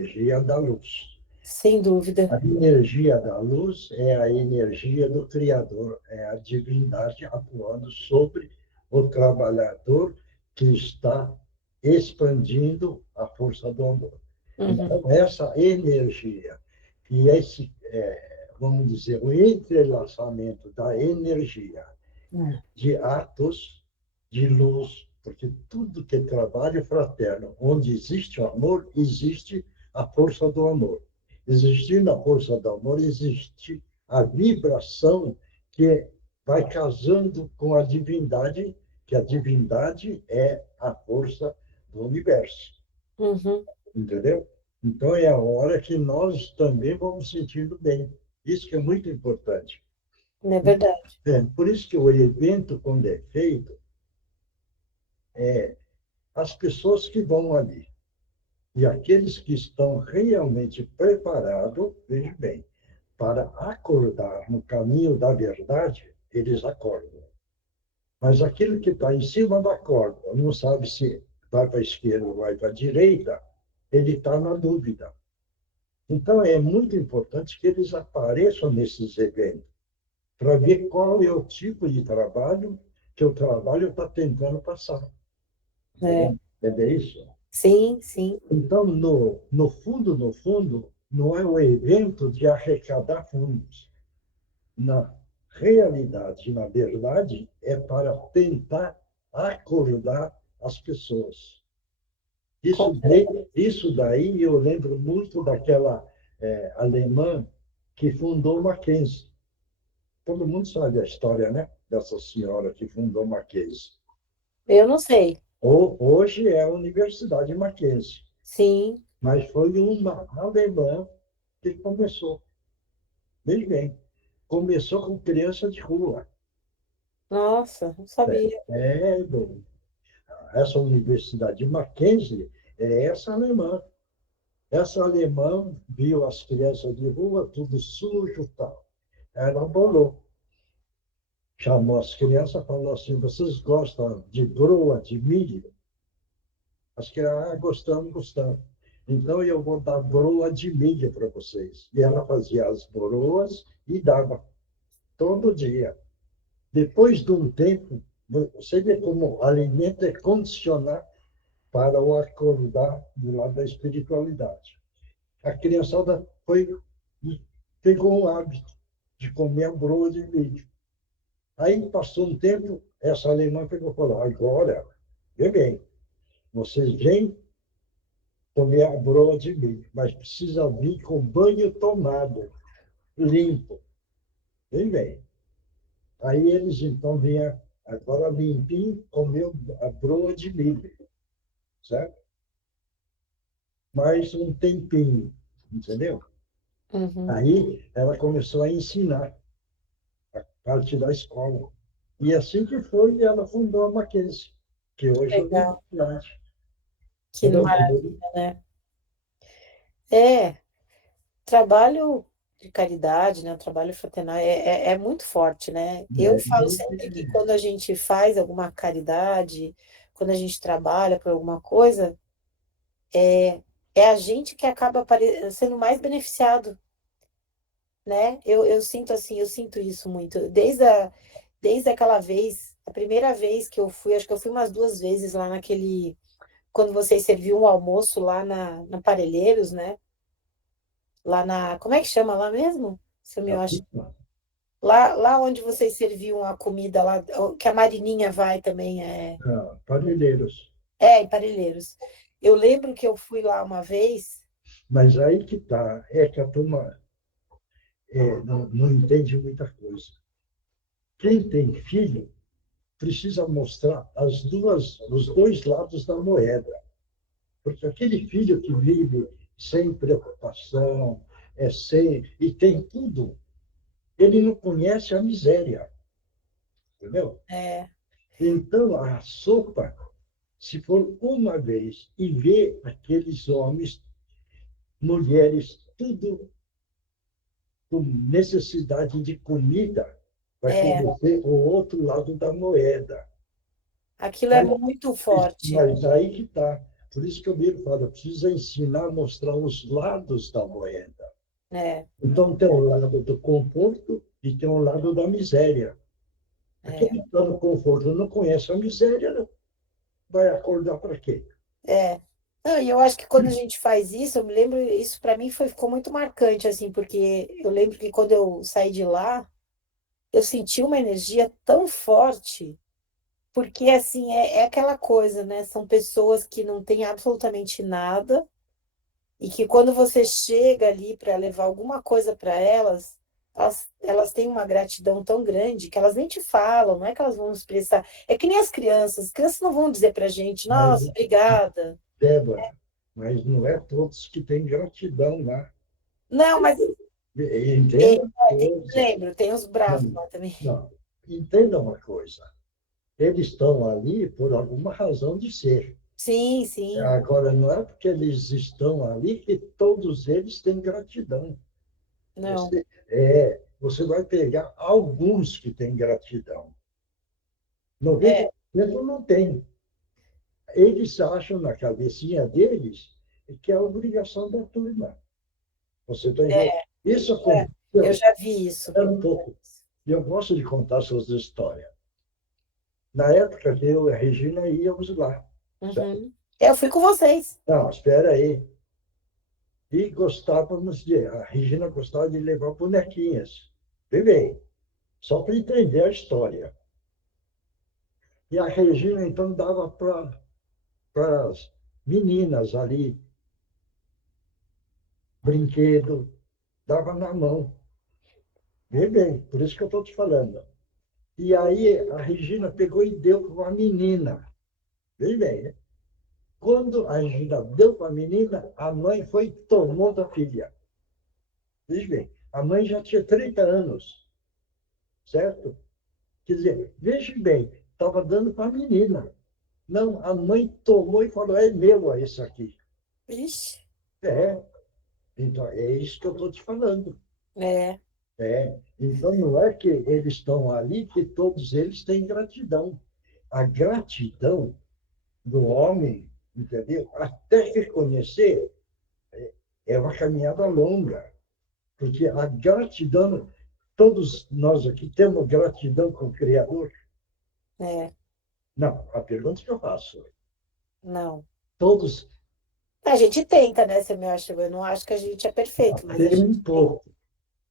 energia da luz. Sem dúvida. A energia da luz é a energia do Criador, é a divindade atuando sobre o trabalhador que está expandindo a força do amor. Uhum. Então, essa energia e esse, vamos dizer, o entrelaçamento da energia de atos de luz, porque tudo que é trabalho fraterno, onde existe o amor, existe a força do amor. Existindo a força do amor, existe a vibração que vai casando com a divindade, que a divindade é a força do universo. Uhum. Entendeu? Então é a hora que nós também vamos sentindo bem. Isso que é muito importante. É verdade. Por isso que o evento, quando é feito, as pessoas que vão ali e aqueles que estão realmente preparados, veja bem, para acordar no caminho da verdade, eles acordam. Mas aquele que está em cima da corda, não sabe se vai para a esquerda ou vai para a direita, ele está na dúvida. Então, é muito importante que eles apareçam nesses eventos, para ver qual é o tipo de trabalho que o trabalho está tentando passar. É. É isso? Sim, sim. Então, no fundo, não é o evento de arrecadar fundos. Na realidade, na verdade, é para tentar acordar as pessoas. Com Isso daí eu lembro muito daquela alemã que fundou Mackenzie. Todo mundo sabe a história, né? Dessa senhora que fundou Mackenzie. Eu não sei. Hoje é a Universidade Mackenzie, Sim. mas foi uma alemã que começou. Bem, bem. Começou com criança de rua. Nossa, não sabia. Bom, essa Universidade Mackenzie é essa alemã. Essa alemã viu as crianças de rua, tudo sujo e tal. Ela bolou. Chamou as crianças e falou assim: vocês gostam de broa, de milho? As crianças, gostamos, gostamos. Então eu vou dar broa de milho para vocês. E ela fazia as broas e dava todo dia. Depois de um tempo, você vê como o alimento é condicionar para o acordar do lado da espiritualidade. A criançada foi e pegou o hábito de comer a broa de milho. Aí passou um tempo, essa alemã pegou e falou: agora, vê bem, vocês vêm comer a broa de milho, mas precisa vir com banho tomado, limpo. Vem bem. Aí eles então vinham, agora limpinho, comer a broa de milho, certo? Mais um tempinho, entendeu? Uhum. Aí ela começou a ensinar a parte da escola. E assim que foi, ela fundou a Mackenzie, que hoje é uma Legal. universidade. Que Entendeu? maravilha, né? É, trabalho de caridade, né? O trabalho fraternal é muito forte, né? Eu falo sempre que quando a gente faz alguma caridade, quando a gente trabalha por alguma coisa, é a gente que acaba sendo mais beneficiado, né? Eu sinto assim, eu sinto isso muito. Desde aquela vez, a primeira vez que eu fui, acho que eu fui umas duas vezes lá naquele, quando vocês serviam o almoço lá na Parelheiros, né? Lá na, como é que chama lá mesmo? Se eu me acho. Lá onde vocês serviam a comida lá, que a Marininha vai também, Parelheiros. em Parelheiros. Eu lembro que eu fui lá uma vez. Mas aí que está, é que a turma não entende muita coisa. Quem tem filho precisa mostrar os dois lados da moeda. Porque aquele filho que vive sem preocupação, e tem tudo, ele não conhece a miséria, entendeu? É, Então, a sopa, se for uma vez e ver aqueles homens, mulheres, tudo com necessidade de comida, vai é, conhecer o outro lado da moeda. aquilo é Mas, muito forte. mas aí que está. Por isso que eu mesmo falo, precisa ensinar a mostrar os lados da moeda. É, Então, tem o lado do conforto e tem o lado da miséria. é, Aquele que está no conforto não conhece a miséria, vai acordar para quê? é. Não, e eu acho que quando a gente faz isso, eu me lembro, isso para mim ficou muito marcante, assim, porque eu lembro que quando eu saí de lá, eu senti uma energia tão forte, porque, assim, é aquela coisa, né? São pessoas que não têm absolutamente nada, e que quando você chega ali para levar alguma coisa para elas, elas têm uma gratidão tão grande que elas nem te falam, não é que elas vão expressar. É que nem as crianças não vão dizer para a gente, Mas, nossa, obrigada. Débora, mas não é todos que têm gratidão lá. Não, mas Entenda uma coisa. lembro, tem os bravos Não, lá também. não. Entenda uma coisa. Eles estão ali por alguma razão de ser. Sim, sim. Agora, não é porque eles estão ali que todos eles têm gratidão. Não. Você vai pegar alguns que têm gratidão. É, 90% não tem. Eles acham na cabecinha deles que é a obrigação da turma. Você está entendendo? é, Isso é. Eu aconteceu já vi isso. é um pouco. E eu gosto de contar essas histórias. Na época que eu e a Regina íamos lá. Uhum. Eu fui com vocês. Não, espera aí. E gostávamos de. A Regina gostava de levar bonequinhas. Bem, só para entender a história. E a Regina, então, dava para as meninas ali, brinquedo, dava na mão. Bem, por isso que eu estou te falando. E aí a Regina pegou e deu para uma menina. Bem, né? Quando a Regina deu para a menina, a mãe foi e tomou da filha. Veja bem, a mãe já tinha 30 anos, certo? Quer dizer, veja bem, estava dando para a menina. Não, a mãe tomou e falou, é meu esse aqui. Ixi. É, então é isso que eu estou te falando. É, Então não é que eles estão ali que todos eles têm gratidão. A gratidão do homem, entendeu? Até reconhecer é uma caminhada longa, porque a gratidão, todos nós aqui temos gratidão com o Criador. é, Não, a pergunta que eu faço, não. todos A gente tenta, né? Eu não acho que a gente é perfeito, mas a têm gente um tenta. pouco,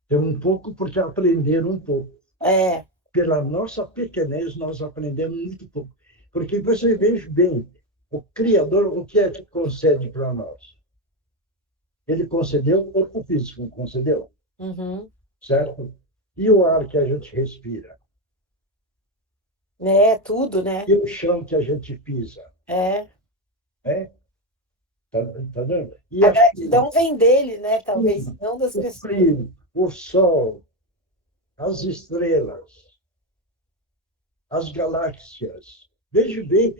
têm um pouco porque aprenderam um pouco. É, Pela nossa pequenez, nós aprendemos muito pouco. Porque você veja bem, o Criador, o que é que concede para nós? Ele concedeu o corpo físico, não concedeu, uhum. certo? E o ar que a gente respira? É tudo, né? E o chão que a gente pisa? É. Né? Tá vendo? E A a chuva, gratidão vem dele, né? Talvez não das o pessoas. frio, o sol, as estrelas, as galáxias. Veja bem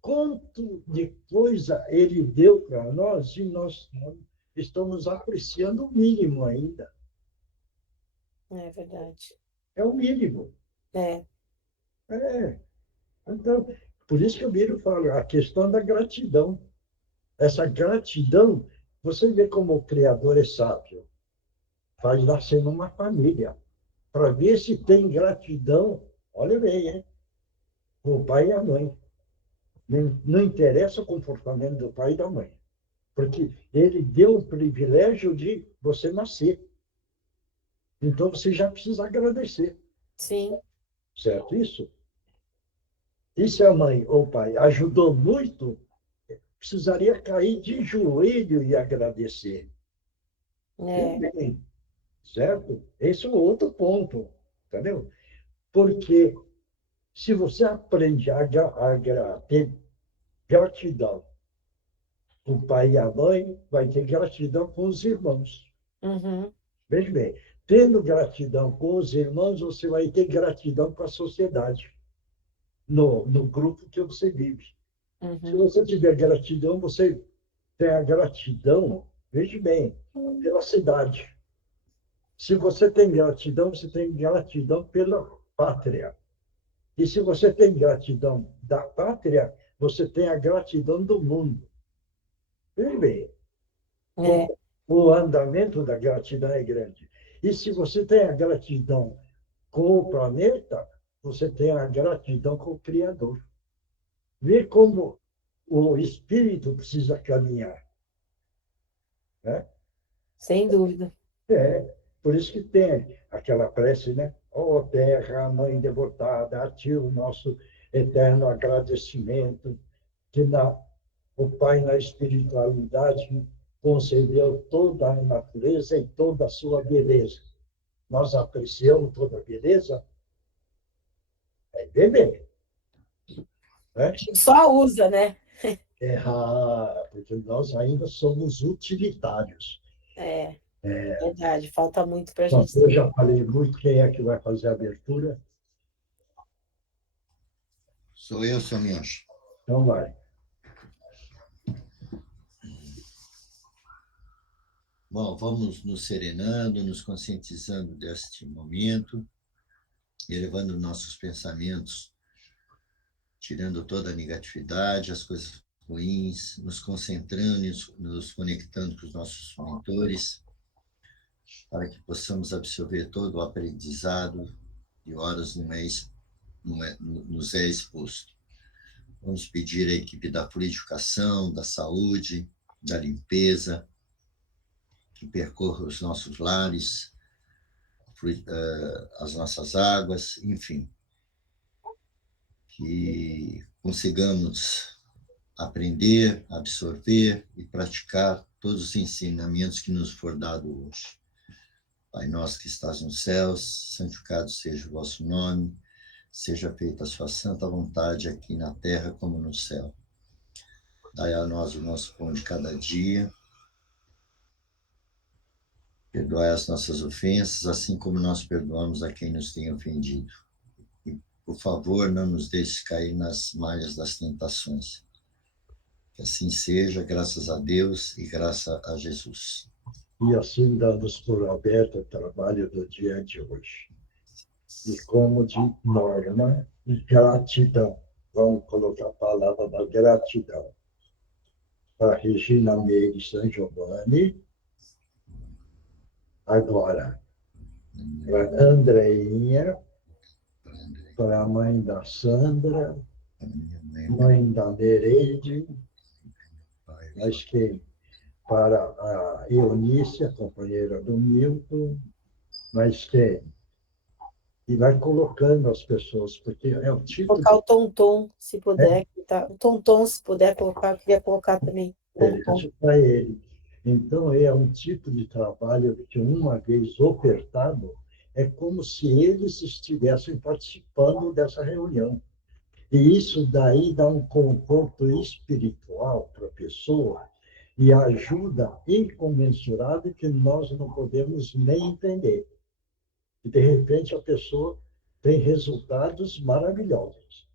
quanto de coisa ele deu para nós e nós estamos apreciando o mínimo ainda. É verdade. É o mínimo. É, É. Então, por isso que eu mesmo falo, a questão da gratidão. Essa gratidão, você vê como o Criador é sábio. Faz nascer numa família. Para ver se tem gratidão, olha bem, hein? O pai e a mãe. Não interessa o comportamento do pai e da mãe. Porque ele deu o privilégio de você nascer. Então você já precisa agradecer, sim, certo? Isso. E se a mãe ou o pai ajudou muito, precisaria cair de joelho e agradecer. é, Bem, certo? Esse é o outro ponto, entendeu? Porque se você aprende a ter gratidão com o pai e a mãe, vai ter gratidão com os irmãos. uhum, Veja bem, tendo gratidão com os irmãos, você vai ter gratidão com a sociedade, no grupo que você vive. Se uhum, você tiver gratidão, você tem a gratidão, veja bem, pela cidade. Se você tem gratidão, você tem gratidão pela pátria. E se você tem gratidão da pátria, você tem a gratidão do mundo. Bem, É, o andamento da gratidão é grande. E se você tem a gratidão com o planeta, você tem a gratidão com o Criador. Vê como o espírito precisa caminhar, né? sem dúvida. É, por isso que tem aquela prece, né? Ó Terra, Mãe devotada, a ti o nosso eterno agradecimento, que o Pai na espiritualidade concedeu toda a natureza e toda a sua beleza. Nós apreciamos toda a beleza, é beber, A né? gente só usa, né? Errar, porque nós ainda somos utilitários. É, verdade. Falta muito para a Bom, gente eu ser. já falei muito, quem é que vai fazer a abertura? Sou eu, seu Miocho. Então vai. Bom, vamos nos serenando, nos conscientizando deste momento, elevando nossos pensamentos, tirando toda a negatividade, as coisas ruins, nos concentrando, nos conectando com os nossos mentores, para que possamos absorver todo o aprendizado de horas nos é exposto. Vamos pedir à equipe da purificação, da saúde, da limpeza, que percorra os nossos lares, as nossas águas, enfim, que consigamos aprender, absorver e praticar todos os ensinamentos que nos for dado hoje. Pai nosso que estás nos céus, santificado seja o vosso nome, seja feita a sua santa vontade aqui na terra como no céu. Dai a nós o nosso pão de cada dia, perdoai as nossas ofensas, assim como nós perdoamos a quem nos tem ofendido. E, por favor, não nos deixe cair nas malhas das tentações. Que assim seja, graças a Deus e graças a Jesus. E assim damos por aberto o trabalho do dia de hoje. E como de norma, gratidão. Vamos colocar a palavra da gratidão. Para Regina Meire San Giovanni. Agora, para Andreinha, para a mãe da Sandra, mãe da Nereide, mas quem? Para a Eunice, a companheira do Milton, mas quem? E vai colocando as pessoas, porque é o tipo Colocar o Tonton, se puder. Tá? O Tonton, se puder colocar, eu queria colocar também. de para ele. Então, é um tipo de trabalho que, uma vez ofertado, é como se eles estivessem participando dessa reunião. E isso daí dá um conforto espiritual para a pessoa e ajuda incomensurável que nós não podemos nem entender. E, de repente, a pessoa tem resultados maravilhosos.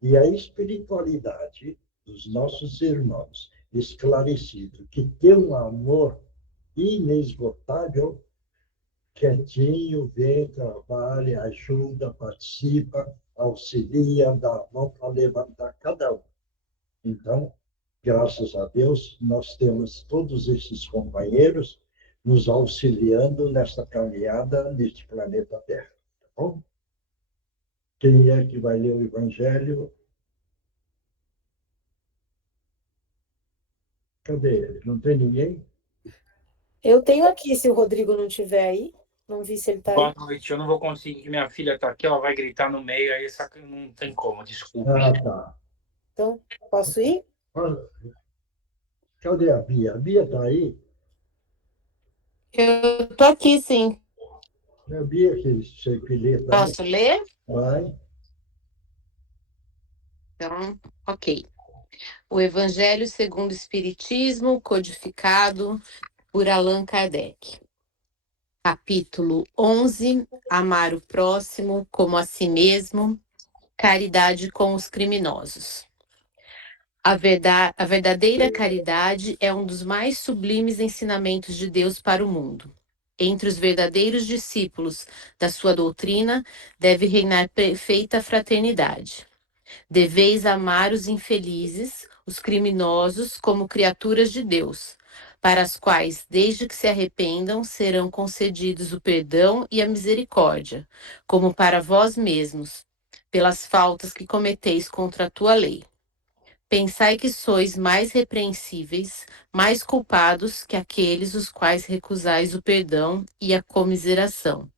E a espiritualidade dos nossos irmãos, esclarecido, que tem um amor inesgotável, quietinho, vem, trabalha, ajuda, participa, auxilia, dá a mão para levantar cada um. Então, graças a Deus, nós temos todos esses companheiros nos auxiliando nesta caminhada neste planeta Terra. Tá bom? Quem é que vai ler o Evangelho? Cadê ele? Não tem ninguém? Eu tenho aqui, se o Rodrigo não estiver aí. Não vi se ele está aí. Boa noite, eu não vou conseguir, que minha filha está aqui, ela vai gritar no meio, aí não tem como, desculpe. Ah, tá. Então, posso ir? Cadê a Bia? A Bia está aí? Eu tô aqui, sim. É a Bia que lê também. Posso ler? Vai. Então, ok. O Evangelho segundo o Espiritismo, codificado por Allan Kardec. Capítulo 11. Amar o próximo como a si mesmo. Caridade com os criminosos. A verdadeira caridade é um dos mais sublimes ensinamentos de Deus para o mundo. Entre os verdadeiros discípulos da sua doutrina deve reinar perfeita fraternidade. Deveis amar os infelizes, os criminosos como criaturas de Deus, para as quais, desde que se arrependam, serão concedidos o perdão e a misericórdia, como para vós mesmos, pelas faltas que cometeis contra a tua lei. Pensai que sois mais repreensíveis, mais culpados que aqueles os quais recusais o perdão e a comiseração,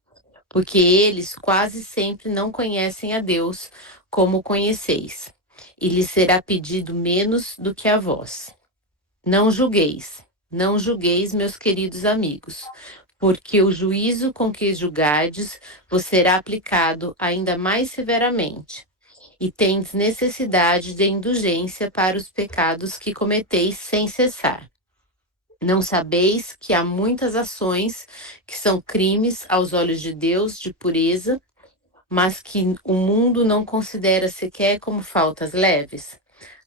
porque eles quase sempre não conhecem a Deus como o conheceis, e lhes será pedido menos do que a vós. Não julgueis, não julgueis, meus queridos amigos, porque o juízo com que julgardes vos será aplicado ainda mais severamente, e tendes necessidade de indulgência para os pecados que cometeis sem cessar. Não sabeis que há muitas ações que são crimes aos olhos de Deus de pureza, mas que o mundo não considera sequer como faltas leves?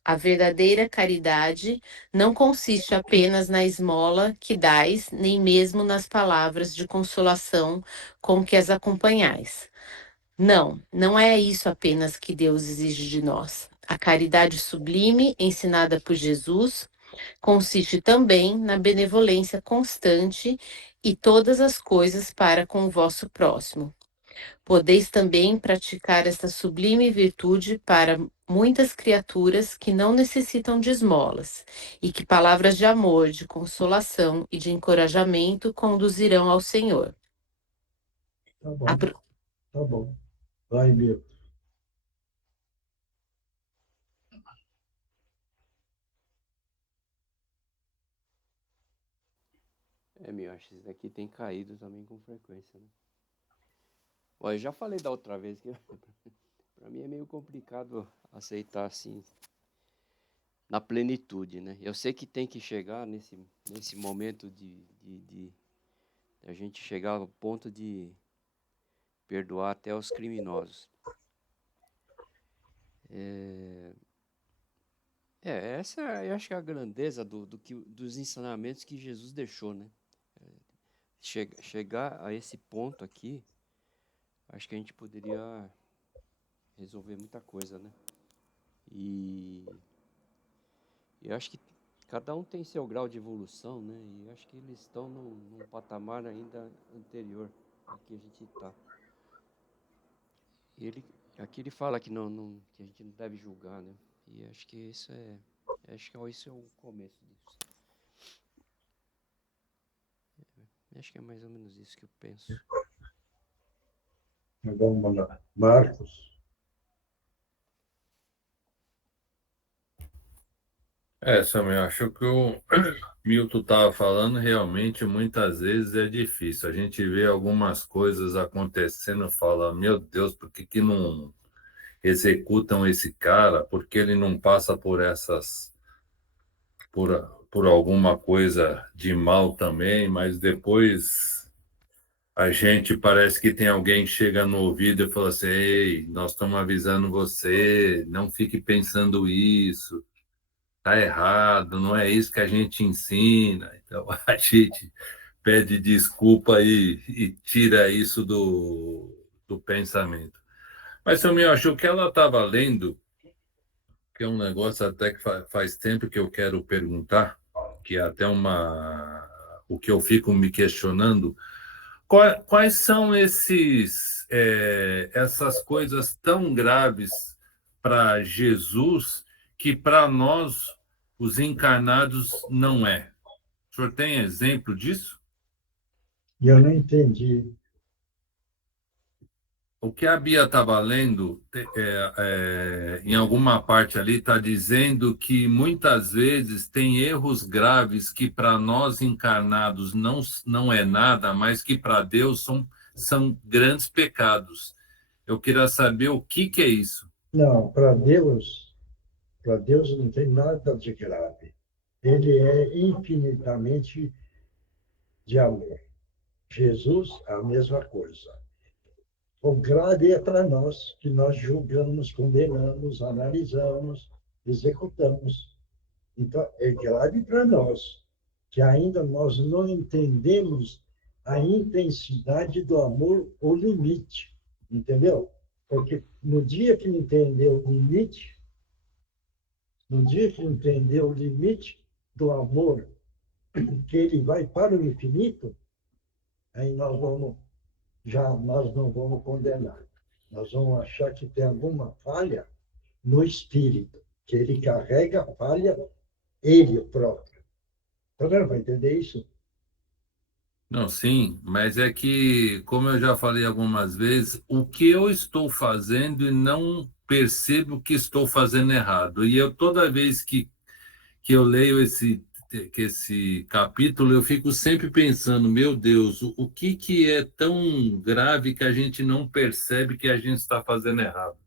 A verdadeira caridade não consiste apenas na esmola que dais, nem mesmo nas palavras de consolação com que as acompanhais. Não, não é isso apenas que Deus exige de nós. A caridade sublime, ensinada por Jesus, consiste também na benevolência constante e todas as coisas para com o vosso próximo. Podeis também praticar esta sublime virtude para muitas criaturas que não necessitam de esmolas, e que palavras de amor, de consolação e de encorajamento conduzirão ao Senhor. Tá bom, Apro- tá bom. Vai, Milton. Meu, acho que isso daqui tem caído também com frequência, né? Olha, eu já falei da outra vez que para mim é meio complicado aceitar assim, na plenitude, né? Eu sei que tem que chegar nesse momento de a gente chegar ao ponto de perdoar até os criminosos. Essa eu acho que é a grandeza dos ensinamentos que Jesus deixou, né? Chegar a esse ponto aqui, acho que a gente poderia resolver muita coisa, né? E eu acho que cada um tem seu grau de evolução, né? E eu acho que eles estão num patamar ainda anterior ao que a gente está. Aqui ele fala que, que a gente não deve julgar, né? E acho que isso é o começo disso. Acho que é mais ou menos isso que eu penso. Vamos lá. Marcos. Samuel, acho que o Milton estava falando, realmente muitas vezes é difícil. A gente vê algumas coisas acontecendo e fala, meu Deus, por que não executam esse cara? Por que ele não passa por alguma coisa de mal também? Mas depois a gente parece que tem alguém que chega no ouvido e fala assim, ei, nós estamos avisando você, não fique pensando isso. Tá errado, não é isso que a gente ensina. Então a gente pede desculpa e tira isso do pensamento. Mas eu me acho que ela estava lendo, que é um negócio até que faz tempo que eu quero perguntar, que é até o que eu fico me questionando. Quais são essas coisas tão graves para Jesus que para nós, os encarnados, não é? O senhor tem exemplo disso? E eu não entendi. O que a Bia estava lendo, em alguma parte ali, está dizendo que muitas vezes tem erros graves que para nós encarnados não é nada, mas que para Deus são grandes pecados. Eu queria saber o que é isso. Não, para Deus não tem nada de grave. Ele é infinitamente de amor. Jesus, a mesma coisa. O grave é para nós, que nós julgamos, condenamos, analisamos, executamos. Então, é grave para nós, que ainda nós não entendemos a intensidade do amor, o limite, entendeu? Porque no dia que entender o limite, No dia que entender o limite do amor, que ele vai para o infinito, aí nós não vamos condenar. Nós vamos achar que tem alguma falha no espírito, que ele carrega a falha ele próprio. Tá vendo? Vai entender isso? Não, sim, mas é que, como eu já falei algumas vezes, o que eu estou fazendo e não percebo que estou fazendo errado. E eu, toda vez que eu leio esse capítulo, eu fico sempre pensando, meu Deus, o que é tão grave que a gente não percebe que a gente está fazendo errado?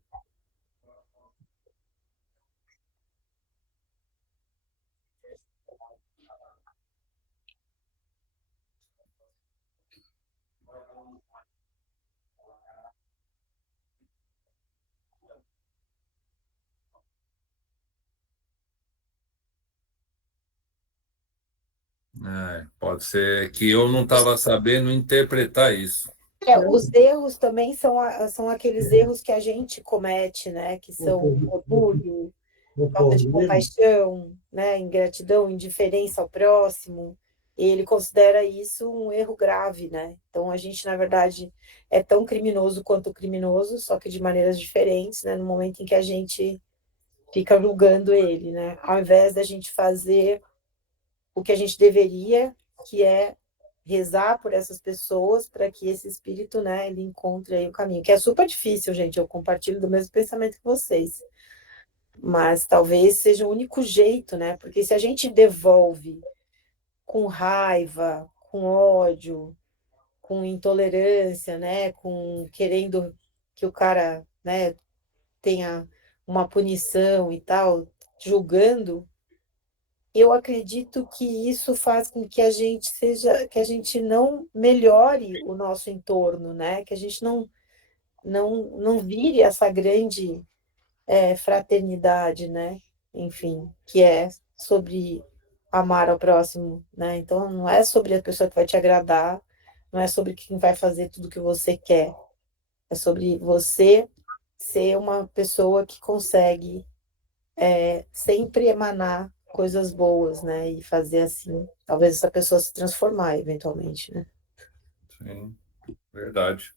Pode ser que eu não estava sabendo interpretar isso. Os erros também são aqueles erros que a gente comete, né? Que são orgulho, falta de compaixão, né? Ingratidão, indiferença ao próximo. Ele considera isso um erro grave, né? Então a gente, na verdade, é tão criminoso quanto o criminoso, só que de maneiras diferentes, né? No momento em que a gente fica julgando ele, né? Ao invés da gente fazer o que a gente deveria, que é rezar por essas pessoas para que esse espírito, né, ele encontre aí o caminho, que é super difícil, gente, eu compartilho do mesmo pensamento que vocês, mas talvez seja o único jeito, né, porque se a gente devolve com raiva, com ódio, com intolerância, né, com querendo que o cara, né, tenha uma punição e tal, julgando, eu acredito que isso faz com que que a gente não melhore o nosso entorno, né? Que a gente não vire essa grande fraternidade, né? Enfim, que é sobre amar ao próximo, né? Então não é sobre a pessoa que vai te agradar, não é sobre quem vai fazer tudo o que você quer, é sobre você ser uma pessoa que consegue sempre emanar coisas boas, né? E fazer assim, talvez essa pessoa se transformar eventualmente, né? Sim, verdade.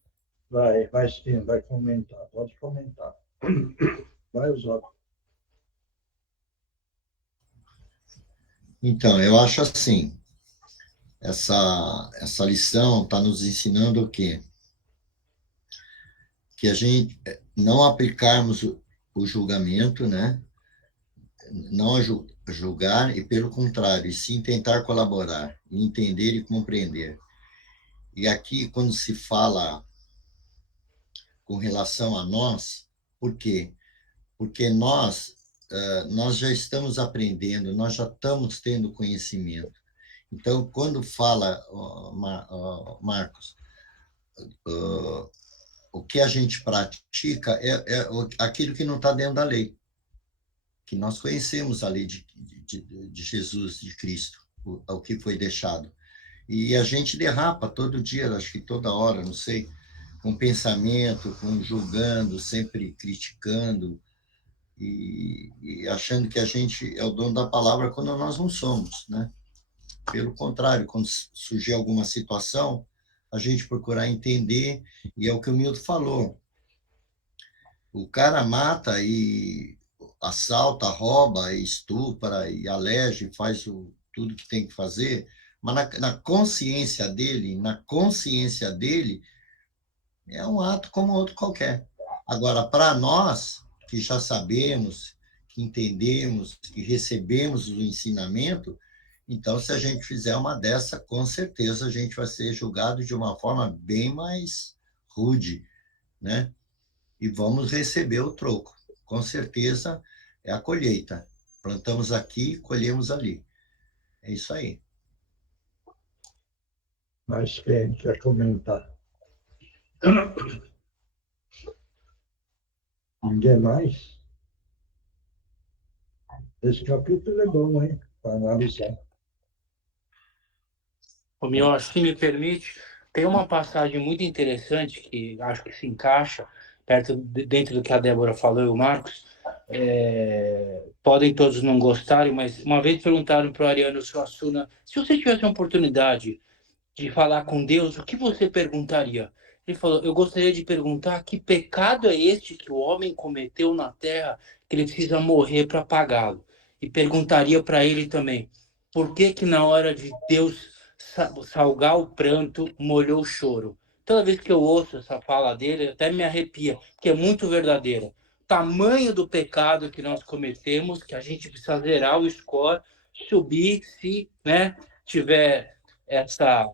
Vai sim, vai comentar, pode comentar. Vai, Osório. Então, eu acho assim, essa lição está nos ensinando o quê? Que a gente não aplicarmos o julgamento, né? Não julgar e, pelo contrário, e sim tentar colaborar, entender e compreender. E aqui, quando se fala com relação a nós, por quê? Porque nós já estamos aprendendo, nós já estamos tendo conhecimento. Então, quando fala, Marcos, o que a gente pratica é aquilo que não está dentro da lei, que nós conhecemos a lei de Jesus, de Cristo, o que foi deixado. E a gente derrapa todo dia, acho que toda hora, não sei, com pensamento, com julgando, sempre criticando, e achando que a gente é o dono da palavra quando nós não somos, né? Pelo contrário, quando surgir alguma situação, a gente procurar entender, e é o que o Milton falou. O cara mata e assalta, rouba, e estupra, e alege, faz tudo que tem que fazer, mas na consciência dele, é um ato como outro qualquer. Agora, para nós, que já sabemos, que entendemos, que recebemos o ensinamento, então, se a gente fizer uma dessa, com certeza a gente vai ser julgado de uma forma bem mais rude, né? E vamos receber o troco. Com certeza é a colheita. Plantamos aqui, colhemos ali. É isso aí. Mas quem quer comentar? Ninguém mais? Esse capítulo é bom, hein? Para analisar. O meu, se me permite, tem uma passagem muito interessante que acho que se encaixa dentro do que a Débora falou e o Marcos, podem todos não gostarem, mas uma vez perguntaram para o Ariano Suassuna, se você tivesse a oportunidade de falar com Deus, o que você perguntaria? Ele falou, eu gostaria de perguntar que pecado é este que o homem cometeu na terra, que ele precisa morrer para pagá-lo. E perguntaria para ele também, por que que na hora de Deus salgar o pranto, molhou o choro? Toda vez que eu ouço essa fala dele, até me arrepia, porque é muito verdadeira. Tamanho do pecado que nós cometemos, que a gente precisa zerar o score, subir se, né, tiver essa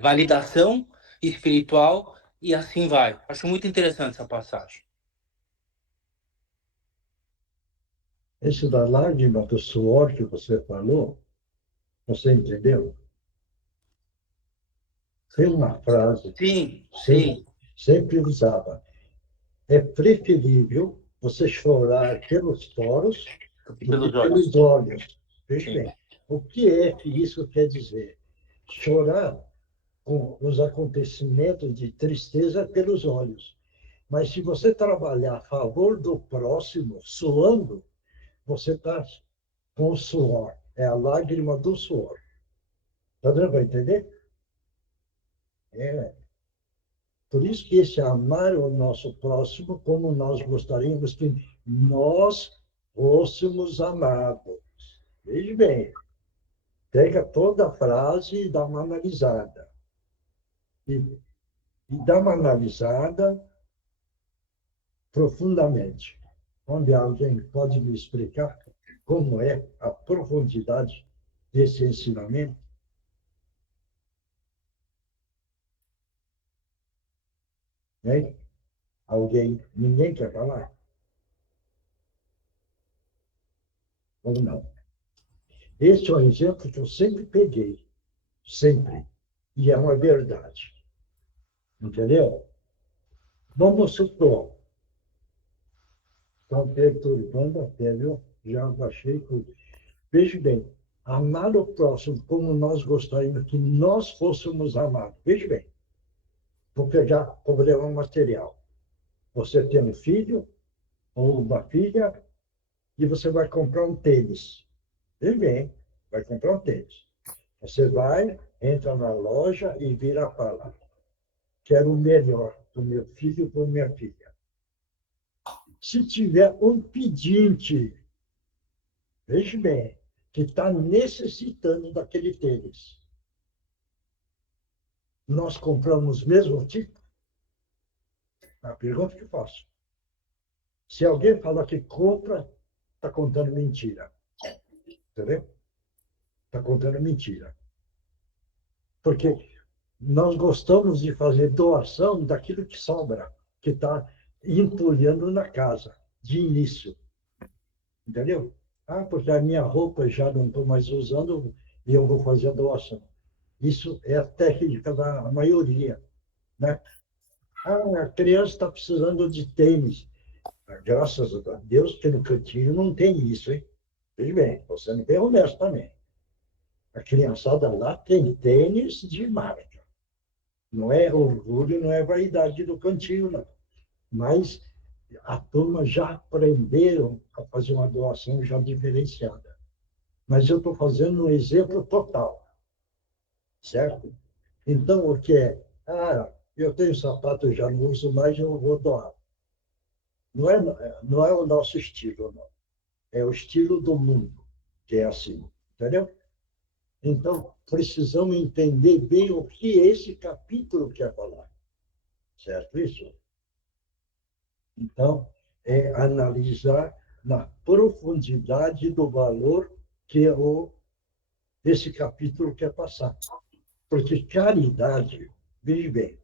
validação espiritual e assim vai. Acho muito interessante essa passagem. Esse da lágrima do suor que você falou, você entendeu? Tem uma frase Sim, sempre, sim. sempre usava. É preferível você chorar pelos poros do que Pelos olhos. pelos olhos. Veja Sim. bem, o que é que isso quer dizer? Chorar com os acontecimentos de tristeza pelos olhos. Mas se você trabalhar a favor do próximo, suando, você está com o suor. É a lágrima do suor. Está dando para entender? É. Por isso que esse amar o nosso próximo como nós gostaríamos que nós fôssemos amados. Veja bem, pega toda a frase e dá uma analisada. E dá uma analisada profundamente. Onde alguém pode me explicar como é a profundidade desse ensinamento? Hein? Alguém? Ninguém quer falar? Ou não? Este é um exemplo que eu sempre peguei. Sempre. E é uma verdade. Entendeu? Vamos supor. Estão perturbando até, viu? Já baixei tudo. Veja bem, amar o próximo como nós gostaríamos que nós fôssemos amados. Veja bem, vou pegar problema material. Você tem um filho ou uma filha e você vai comprar um tênis. Veja bem, vai comprar um tênis. Você vai, entra na loja e vira a fala. Quero o melhor para o meu filho e para a minha filha. Se tiver um pedinte, veja bem, que está necessitando daquele tênis, nós compramos o mesmo tipo? A pergunta que eu faço. Se alguém fala que compra, está contando mentira. Entendeu? Está contando mentira. Porque nós gostamos de fazer doação daquilo que sobra, que está entulhando na casa, de início. Entendeu? Ah, porque a minha roupa já não estou mais usando e eu vou fazer a doação. Isso é a técnica da maioria. Né? Ah, a criança está precisando de tênis. Graças a Deus que no cantinho não tem isso, hein? Veja bem, você não tem honesto também. A criançada lá tem tênis de marca. Não é orgulho, não é vaidade do cantinho, não. Mas a turma já aprenderam a fazer uma doação já diferenciada. Mas eu estou fazendo um exemplo total. Certo? Então, o que é? Ah, eu tenho sapato, eu já não uso mais, eu vou doar. Não é o nosso estilo, não. É o estilo do mundo, que é assim. Entendeu? Então, precisamos entender bem o que esse capítulo quer falar. Certo isso? Então, é analisar na profundidade do valor que esse capítulo quer passar. Porque caridade, veja bem,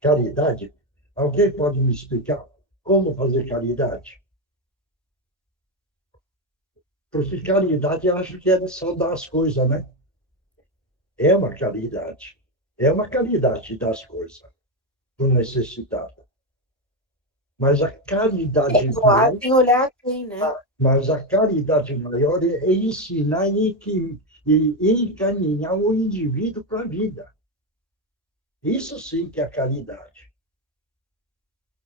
caridade, alguém pode me explicar como fazer caridade? Porque caridade, eu acho que é só dar as coisas, né? É uma caridade. É uma caridade dar as coisas para o necessitado. Mas a caridade Doar maior, sem olhar quem, né? mas a caridade maior é ensinar e encaminhar o indivíduo para a vida. Isso sim que é a caridade.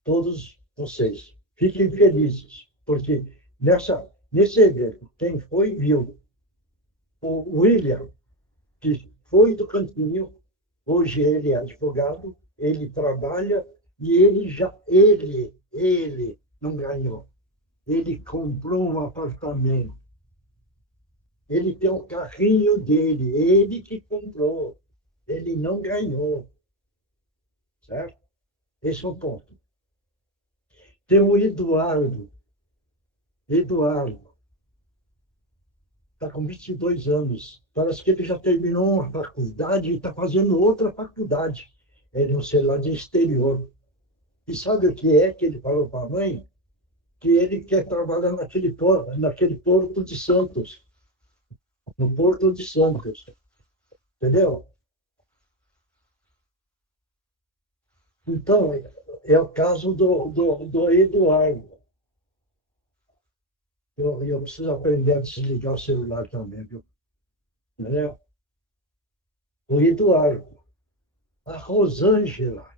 Todos vocês fiquem felizes, porque nesse evento, quem foi, viu. O William, que foi do Cantinho, hoje ele é advogado, ele trabalha e ele não ganhou. Ele comprou um apartamento. Ele tem um carrinho dele, ele que comprou. Ele não ganhou. Certo? Esse é o ponto. Tem o Eduardo. Eduardo está com 22 anos. Parece que ele já terminou uma faculdade e está fazendo outra faculdade. Ele não sei lá de exterior. E sabe o que é que ele falou para a mãe? Que ele quer trabalhar naquele Porto de Santos. No Porto de Santos. Entendeu? Então, é o caso do Eduardo. Eu preciso aprender a desligar o celular também, viu? Entendeu? O Eduardo. A Rosângela.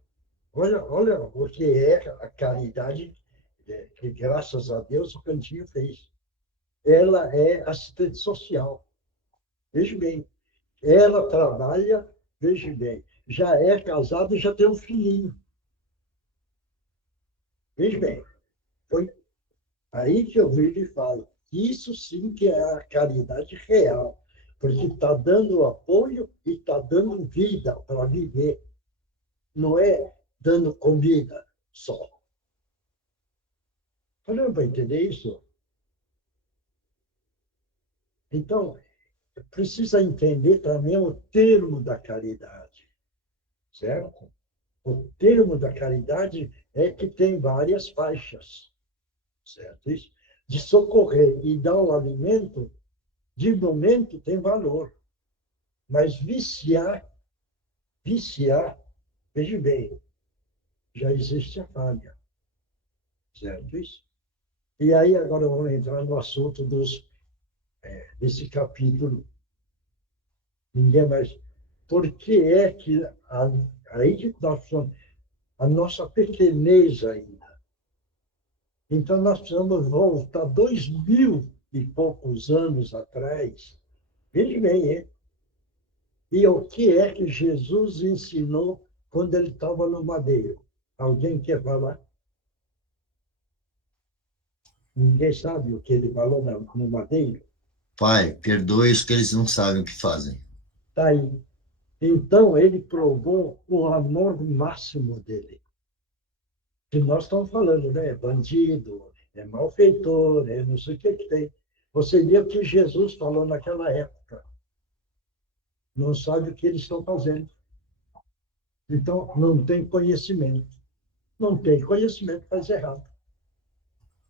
Olha o que é a caridade que, graças a Deus, o Cantinho fez. Ela é assistente social. Veja bem. Ela trabalha, veja bem, já é casada e já tem um filhinho. Veja bem. Foi aí que eu vi e falo. Isso sim que é a caridade real. Porque está dando apoio e está dando vida para viver. Não é dando comida só. Não vai entender isso? Então, precisa entender também o termo da caridade, certo? O termo da caridade é que tem várias faixas, certo? Isso. De socorrer e dar o alimento, de momento tem valor, mas viciar, veja bem, já existe a falha, certo? Isso. E aí agora vamos entrar no assunto desse capítulo. Ninguém mais. Por que é que aí que nós falamos, a nossa pequenez ainda? Então nós precisamos voltar 2000 e poucos anos atrás. Veja bem, hein? E o que é que Jesus ensinou quando ele estava no madeiro? Alguém quer falar? Ninguém sabe o que ele falou no madeiro? Pai, perdoe os que eles não sabem o que fazem. Está aí. Então, ele provou o amor máximo dele. Que nós estamos falando, né? Bandido, é malfeitor, é não sei o que tem. Você vê o que Jesus falou naquela época. Não sabe o que eles estão fazendo. Então, não tem conhecimento. Não tem conhecimento, faz errado.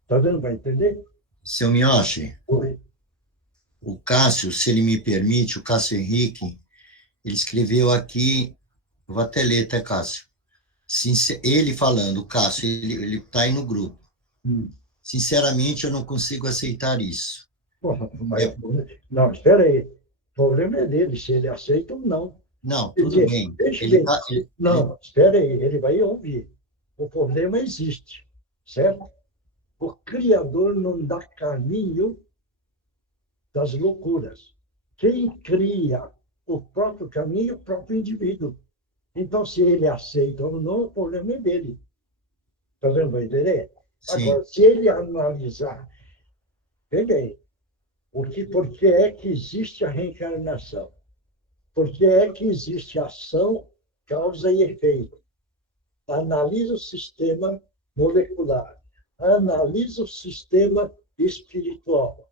Está vendo? Vai entender? Seu Miyoshi, Oi. o Cássio, se ele me permite, o Cássio Henrique, ele escreveu aqui, vou até ler, tá, Cássio? Ele falando, o Cássio, ele está aí no grupo. Sinceramente, eu não consigo aceitar isso. Porra, mas, não, espera aí. O problema é dele, se ele aceita ou não. Não, tudo bem. Não, espera aí, ele vai ouvir. O problema existe, certo? O Criador não dá caminho das loucuras. Quem cria o próprio caminho é o próprio indivíduo. Então, se ele aceita ou não, o problema é dele. Está vendo? Vai entender? Sim. Agora, se ele analisar, bem, por que é que existe a reencarnação? Por que é que existe ação, causa e efeito? Analisa o sistema molecular, analisa o sistema espiritual,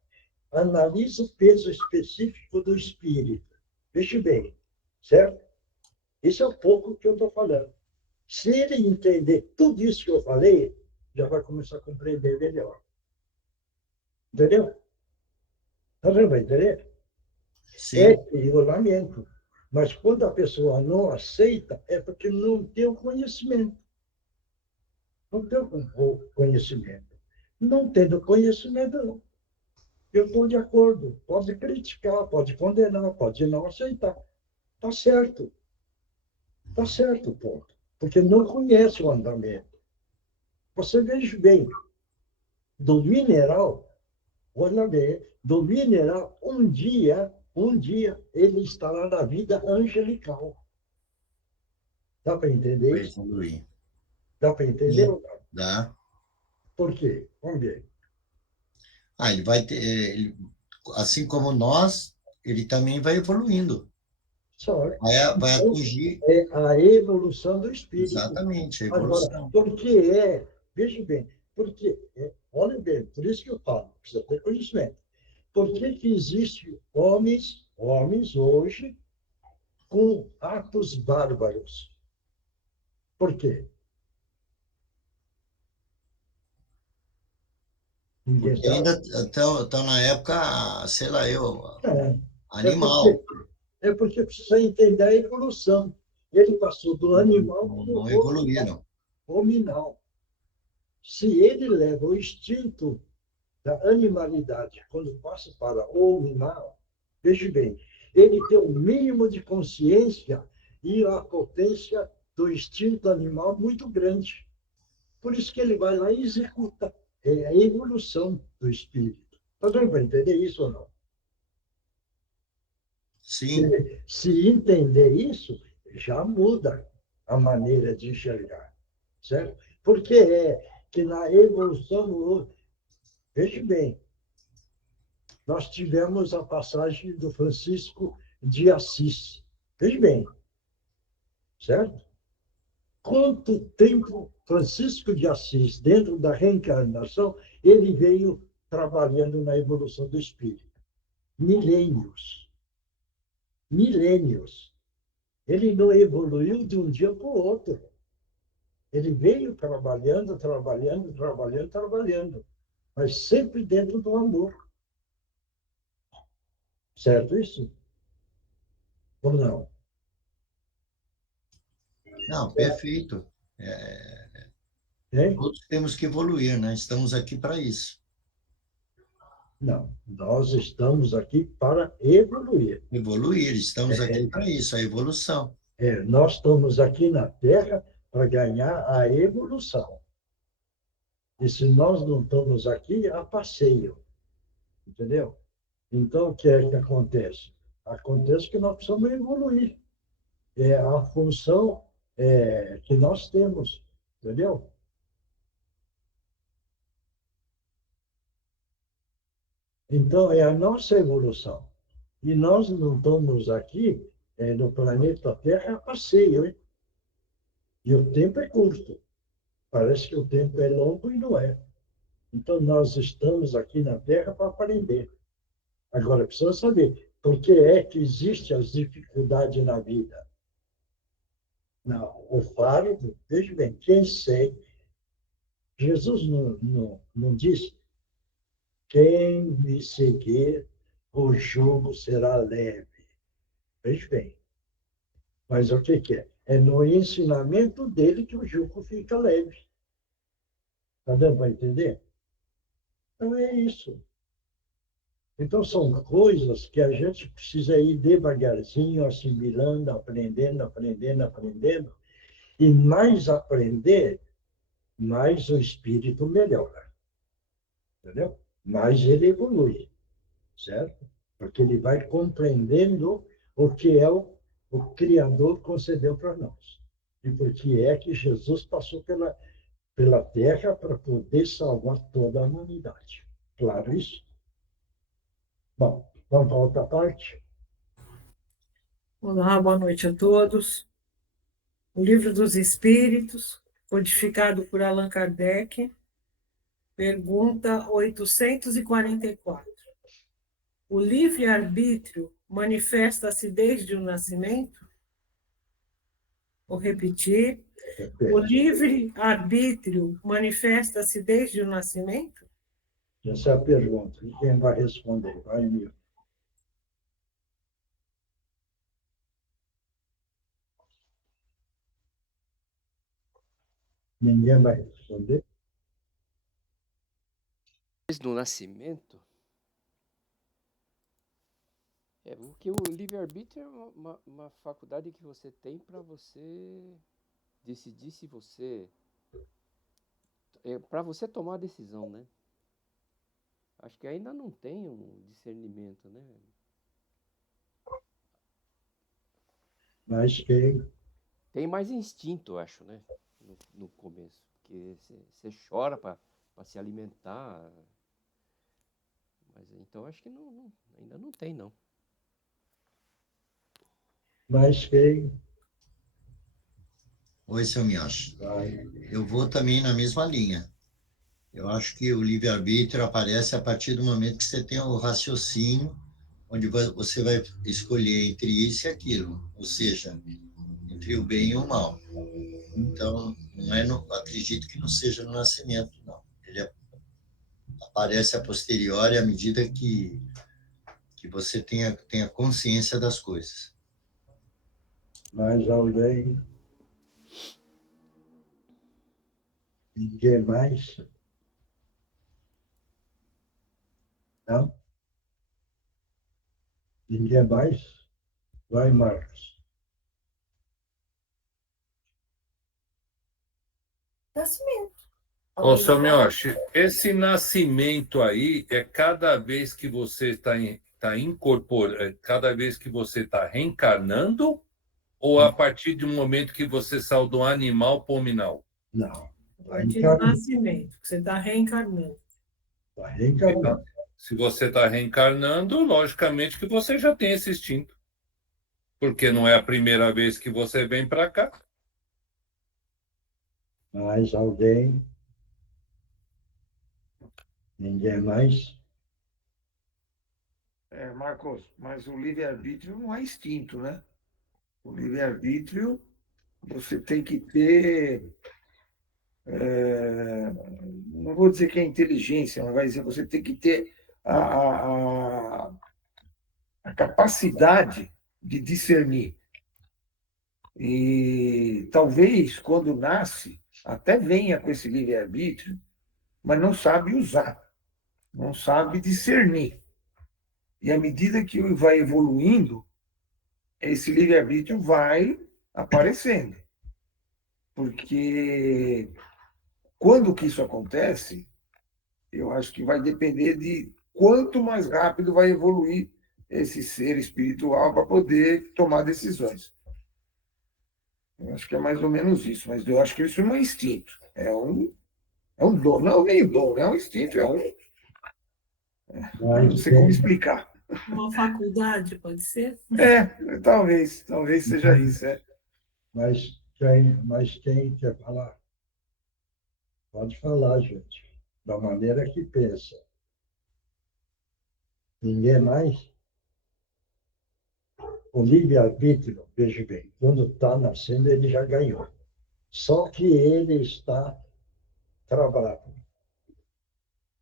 analisa o peso específico do espírito. Veja bem, certo? Esse é o pouco que eu estou falando. Se ele entender tudo isso que eu falei, já vai começar a compreender melhor. Entendeu? Tá vendo? Vai entender? Sim. Eu lamento. Mas quando a pessoa não aceita, é porque não tem o conhecimento. Não tem o conhecimento. Não tendo conhecimento, não. Eu estou de acordo. Pode criticar, pode condenar, pode não aceitar. Está certo. Está certo, ponto. Porque não conhece o andamento. Você veja bem, do mineral, olha bem, do mineral, um dia, ele estará na vida angelical. Dá para entender Vai isso? evoluir. Dá para entender Sim. ou não? Dá. Por quê? Vamos ver. Ele vai ter, assim como nós, ele também vai evoluindo. Só. Vai Então, atingir é a evolução do espírito. exatamente a Agora, evolução. veja bem, olha bem, por isso que eu falo, precisa ter conhecimento. Por que existem homens hoje com atos bárbaros? Por quê? Ninguém Porque sabe? ainda estão na época, sei lá, Não. É animal. porque, é porque precisa entender a evolução. Ele passou do animal para Não o evoluíram. hominal. Se ele leva o instinto da animalidade quando passa para o hominal, veja bem, ele tem o mínimo de consciência e a potência do instinto animal muito grande. Por isso que ele vai lá e executa. É a evolução do espírito. Está dando para entender isso ou não? Sim, Se entender isso, já muda a maneira de enxergar, certo? Porque é que na evolução, veja bem, nós tivemos a passagem do Francisco de Assis. Veja bem, certo? Quanto tempo Francisco de Assis, dentro da reencarnação, ele veio trabalhando na evolução do espírito? Milênios. Milênios. Ele não evoluiu de um dia para o outro. Ele veio trabalhando, trabalhando, trabalhando, trabalhando, mas sempre dentro do amor. Certo isso? Ou não? não, perfeito. É, Hein? todos temos que evoluir, né? Estamos aqui para isso. Não. Nós estamos aqui para evoluir. Evoluir, estamos aqui para isso, a evolução. Nós estamos aqui na Terra para ganhar a evolução. E se nós não estamos aqui, a passeio. Entendeu? Então, o que é que acontece? Acontece que nós precisamos evoluir. É a função que nós temos. Entendeu? Então, é a nossa evolução. E nós não estamos aqui no planeta Terra a passeio, hein? E o tempo é curto. Parece que o tempo é longo e não é. Então, nós estamos aqui na Terra para aprender. Agora, precisa saber por que é que existem as dificuldades na vida. Não, o faro, veja bem, quem segue, Jesus não disse, quem me seguir, o jugo será leve. Veja bem, mas o que é? É no ensinamento dele que o jugo fica leve. Está dando para entender? Então é isso. Então, são coisas que a gente precisa ir devagarzinho, assimilando, aprendendo, aprendendo, aprendendo. E mais aprender, mais o espírito melhora. Entendeu? Mais ele evolui, certo? Porque ele vai compreendendo o que é o Criador concedeu para nós. E por que é que Jesus passou pela Terra para poder salvar toda a humanidade. Claro isso? Bom, vamos para outra parte? Olá, boa noite a todos. O Livro dos Espíritos, codificado por Allan Kardec, pergunta 844. O livre-arbítrio manifesta-se desde o nascimento? Vou repetir. O livre-arbítrio manifesta-se desde o nascimento? Essa é a pergunta. E quem vai responder? Vai, Emílio. Ninguém vai responder? Desde o nascimento, porque o livre-arbítrio é uma faculdade que você tem para você decidir se você para você tomar a decisão, né? Acho que ainda não tem um discernimento, né? Mas quem, Tem mais instinto, eu acho, né? No começo. Porque você chora para se alimentar. Mas então acho que ainda não tem, não. mas quem Oi, seu Miyoshi. vai, Eu vou também na mesma linha. Eu acho que o livre-arbítrio aparece a partir do momento que você tem o raciocínio, onde você vai escolher entre isso e aquilo, ou seja, entre o bem e o mal. Então, acredito que não seja no nascimento, não. Ele aparece a posteriori à medida que você tenha consciência das coisas. mais alguém, ninguém mais? Não? Ninguém mais? Vai, Marcos. Nascimento. Ô, seu Miyoshi, esse nascimento aí é cada vez que você está incorporando, cada vez que você está reencarnando, ou a partir do momento que você saiu do animal pominal? Não. A partir do nascimento, que você está reencarnando. Está reencarnando. Se você está reencarnando, logicamente que você já tem esse instinto. Porque não é a primeira vez que você vem para cá. Mais alguém? Ninguém mais? Marcos, mas o livre-arbítrio não é instinto, né? O livre-arbítrio você tem que ter, não vou dizer que é inteligência, mas vai dizer, você tem que ter a capacidade de discernir. E talvez, quando nasce, até venha com esse livre-arbítrio, mas não sabe usar, não sabe discernir. E à medida que vai evoluindo, esse livre-arbítrio vai aparecendo. Porque quando que isso acontece, eu acho que vai depender de quanto mais rápido vai evoluir esse ser espiritual para poder tomar decisões. Eu acho que é mais ou menos isso, mas eu acho que isso não é instinto. É um dom, não é meio dom, é um instinto, não sei como explicar. Uma faculdade, pode ser? Talvez seja isso. Mas quem quer falar? Pode falar, gente. Da maneira que pensa. Ninguém mais? O livre-arbítrio, veja bem, quando está nascendo, ele já ganhou. Só que ele está travado.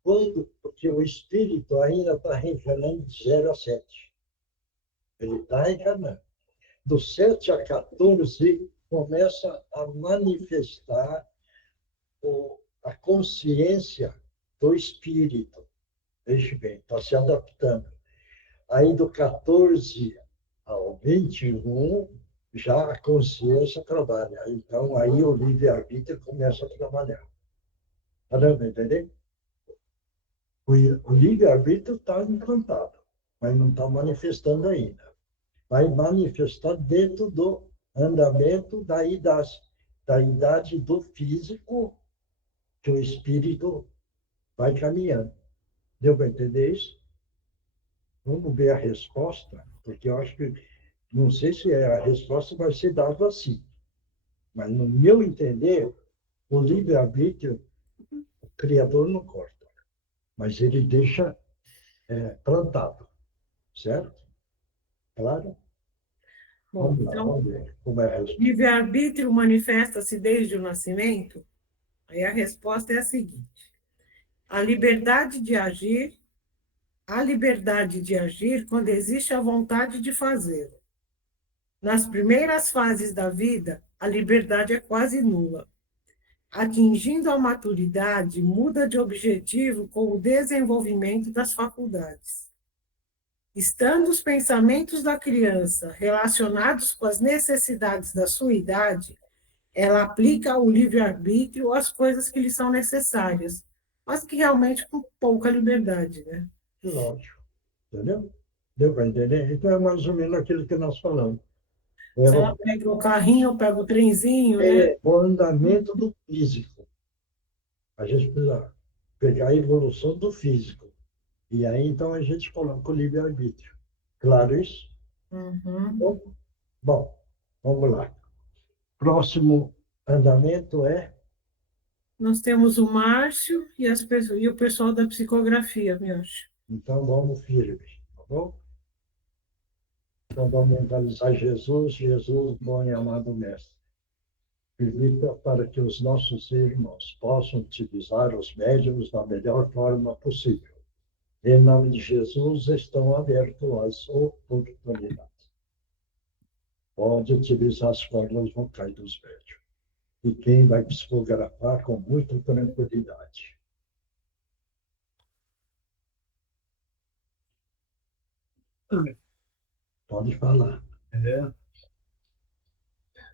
Porque o espírito ainda está reencarnando de 0 a 7. Ele está reencarnando. Do 7 a 14, começa a manifestar a consciência do espírito. Veja bem, está se adaptando. Aí, do 14 ao 21, já a consciência trabalha. Então, aí o livre-arbítrio começa a trabalhar. Está dando, entendeu? O livre-arbítrio está implantado, mas não está manifestando ainda. Vai manifestar dentro do andamento da idade do físico, que o espírito vai caminhando. Deu para entender isso? Vamos ver a resposta, porque eu acho que, não sei se a resposta vai ser dada assim, mas no meu entender, o livre-arbítrio, o Criador não corta, mas ele deixa plantado, certo? Claro? Bom, Vamos lá, então, vamos ver como é a resposta. livre-arbítrio manifesta-se desde o nascimento? Aí a resposta é a seguinte: a liberdade de agir quando existe a vontade de fazê-lo. Nas primeiras fases da vida, a liberdade é quase nula. Atingindo a maturidade, muda de objetivo com o desenvolvimento das faculdades. Estando os pensamentos da criança relacionados com as necessidades da sua idade, ela aplica o livre-arbítrio às coisas que lhe são necessárias, mas que realmente com pouca liberdade, né? Lógico, entendeu? Deu para entender? Então é mais ou menos aquilo que nós falamos. É Se ela pega o carrinho, eu pego o trenzinho, né? o andamento do físico. A gente precisa pegar a evolução do físico. E aí, então, a gente coloca o livre-arbítrio. Claro isso? Uhum. Bom, vamos lá. Próximo andamento é... Nós temos o Márcio e, e o pessoal da psicografia, Miocha. Então, vamos firme, tá bom? Então, vamos mentalizar Jesus, Jesus, bom e amado Mestre. Permita para que os nossos irmãos possam utilizar os médiuns da melhor forma possível. Em nome de Jesus, estão abertas as oportunidades. Pode utilizar as formas vocais dos médiuns. E quem vai psicografar com muita tranquilidade. Pode falar.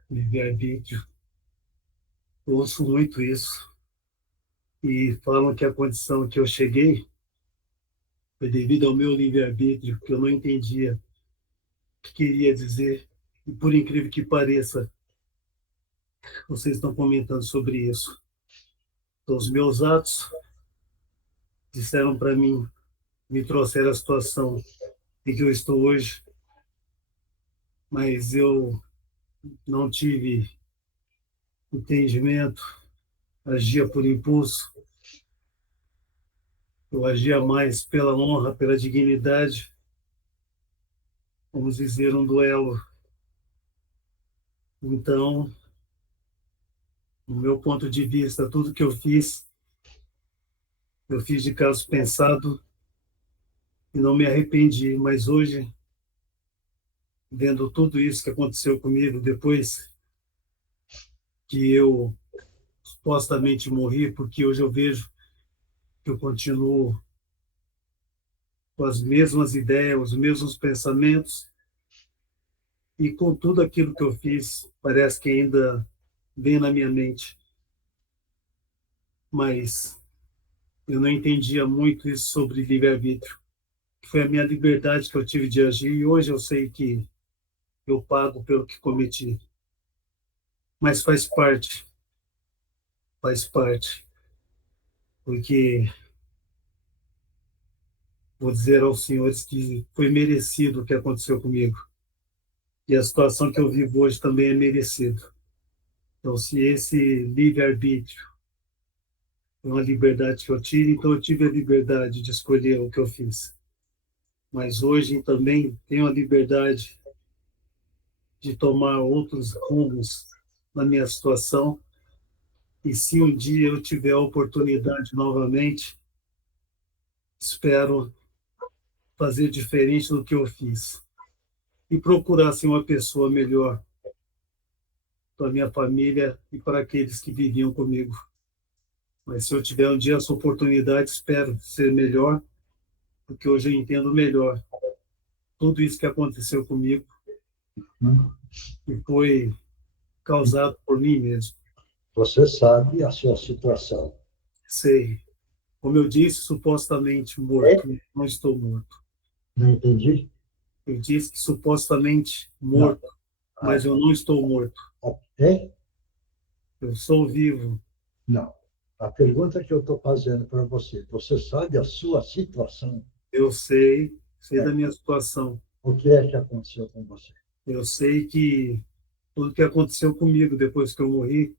Livre-arbítrio. Eu ouço muito isso. E falam que a condição que eu cheguei foi devido ao meu livre-arbítrio, que eu não entendia o que queria dizer. E por incrível que pareça, vocês estão comentando sobre isso. Então, os meus atos disseram para mim, me trouxeram a situação em que eu estou hoje, mas eu não tive entendimento, agia por impulso, eu agia mais pela honra, pela dignidade, vamos dizer, um duelo. Então, no meu ponto de vista, tudo que eu fiz de caso pensado e não me arrependi, mas hoje, vendo tudo isso que aconteceu comigo depois que eu supostamente morri, porque hoje eu vejo que eu continuo com as mesmas ideias, os mesmos pensamentos, e com tudo aquilo que eu fiz, parece que ainda vem na minha mente. Mas eu não entendia muito isso sobre livre-arbítrio. Foi a minha liberdade que eu tive de agir, e hoje eu sei que eu pago pelo que cometi. Mas faz parte, porque vou dizer aos senhores que foi merecido o que aconteceu comigo. E a situação que eu vivo hoje também é merecido. Então, se esse livre-arbítrio é uma liberdade que eu tive, então eu tive a liberdade de escolher o que eu fiz. Mas hoje também tenho a liberdade de tomar outros rumos na minha situação. E se um dia eu tiver a oportunidade novamente, espero fazer diferente do que eu fiz. E procurar ser uma pessoa melhor para minha família e para aqueles que viviam comigo. Mas se eu tiver um dia essa oportunidade, espero ser melhor, porque hoje eu entendo melhor tudo isso que aconteceu comigo e foi causado por mim mesmo. Você sabe a sua situação. Sei. Como eu disse, supostamente morto. Não estou morto. Não entendi? Eu disse que supostamente morto, mas eu não estou morto. É? Eu sou vivo. Não. A pergunta que eu estou fazendo para você, você sabe a sua situação? Eu sei da minha situação. O que é que aconteceu com você? Eu sei que tudo que aconteceu comigo depois que eu morri.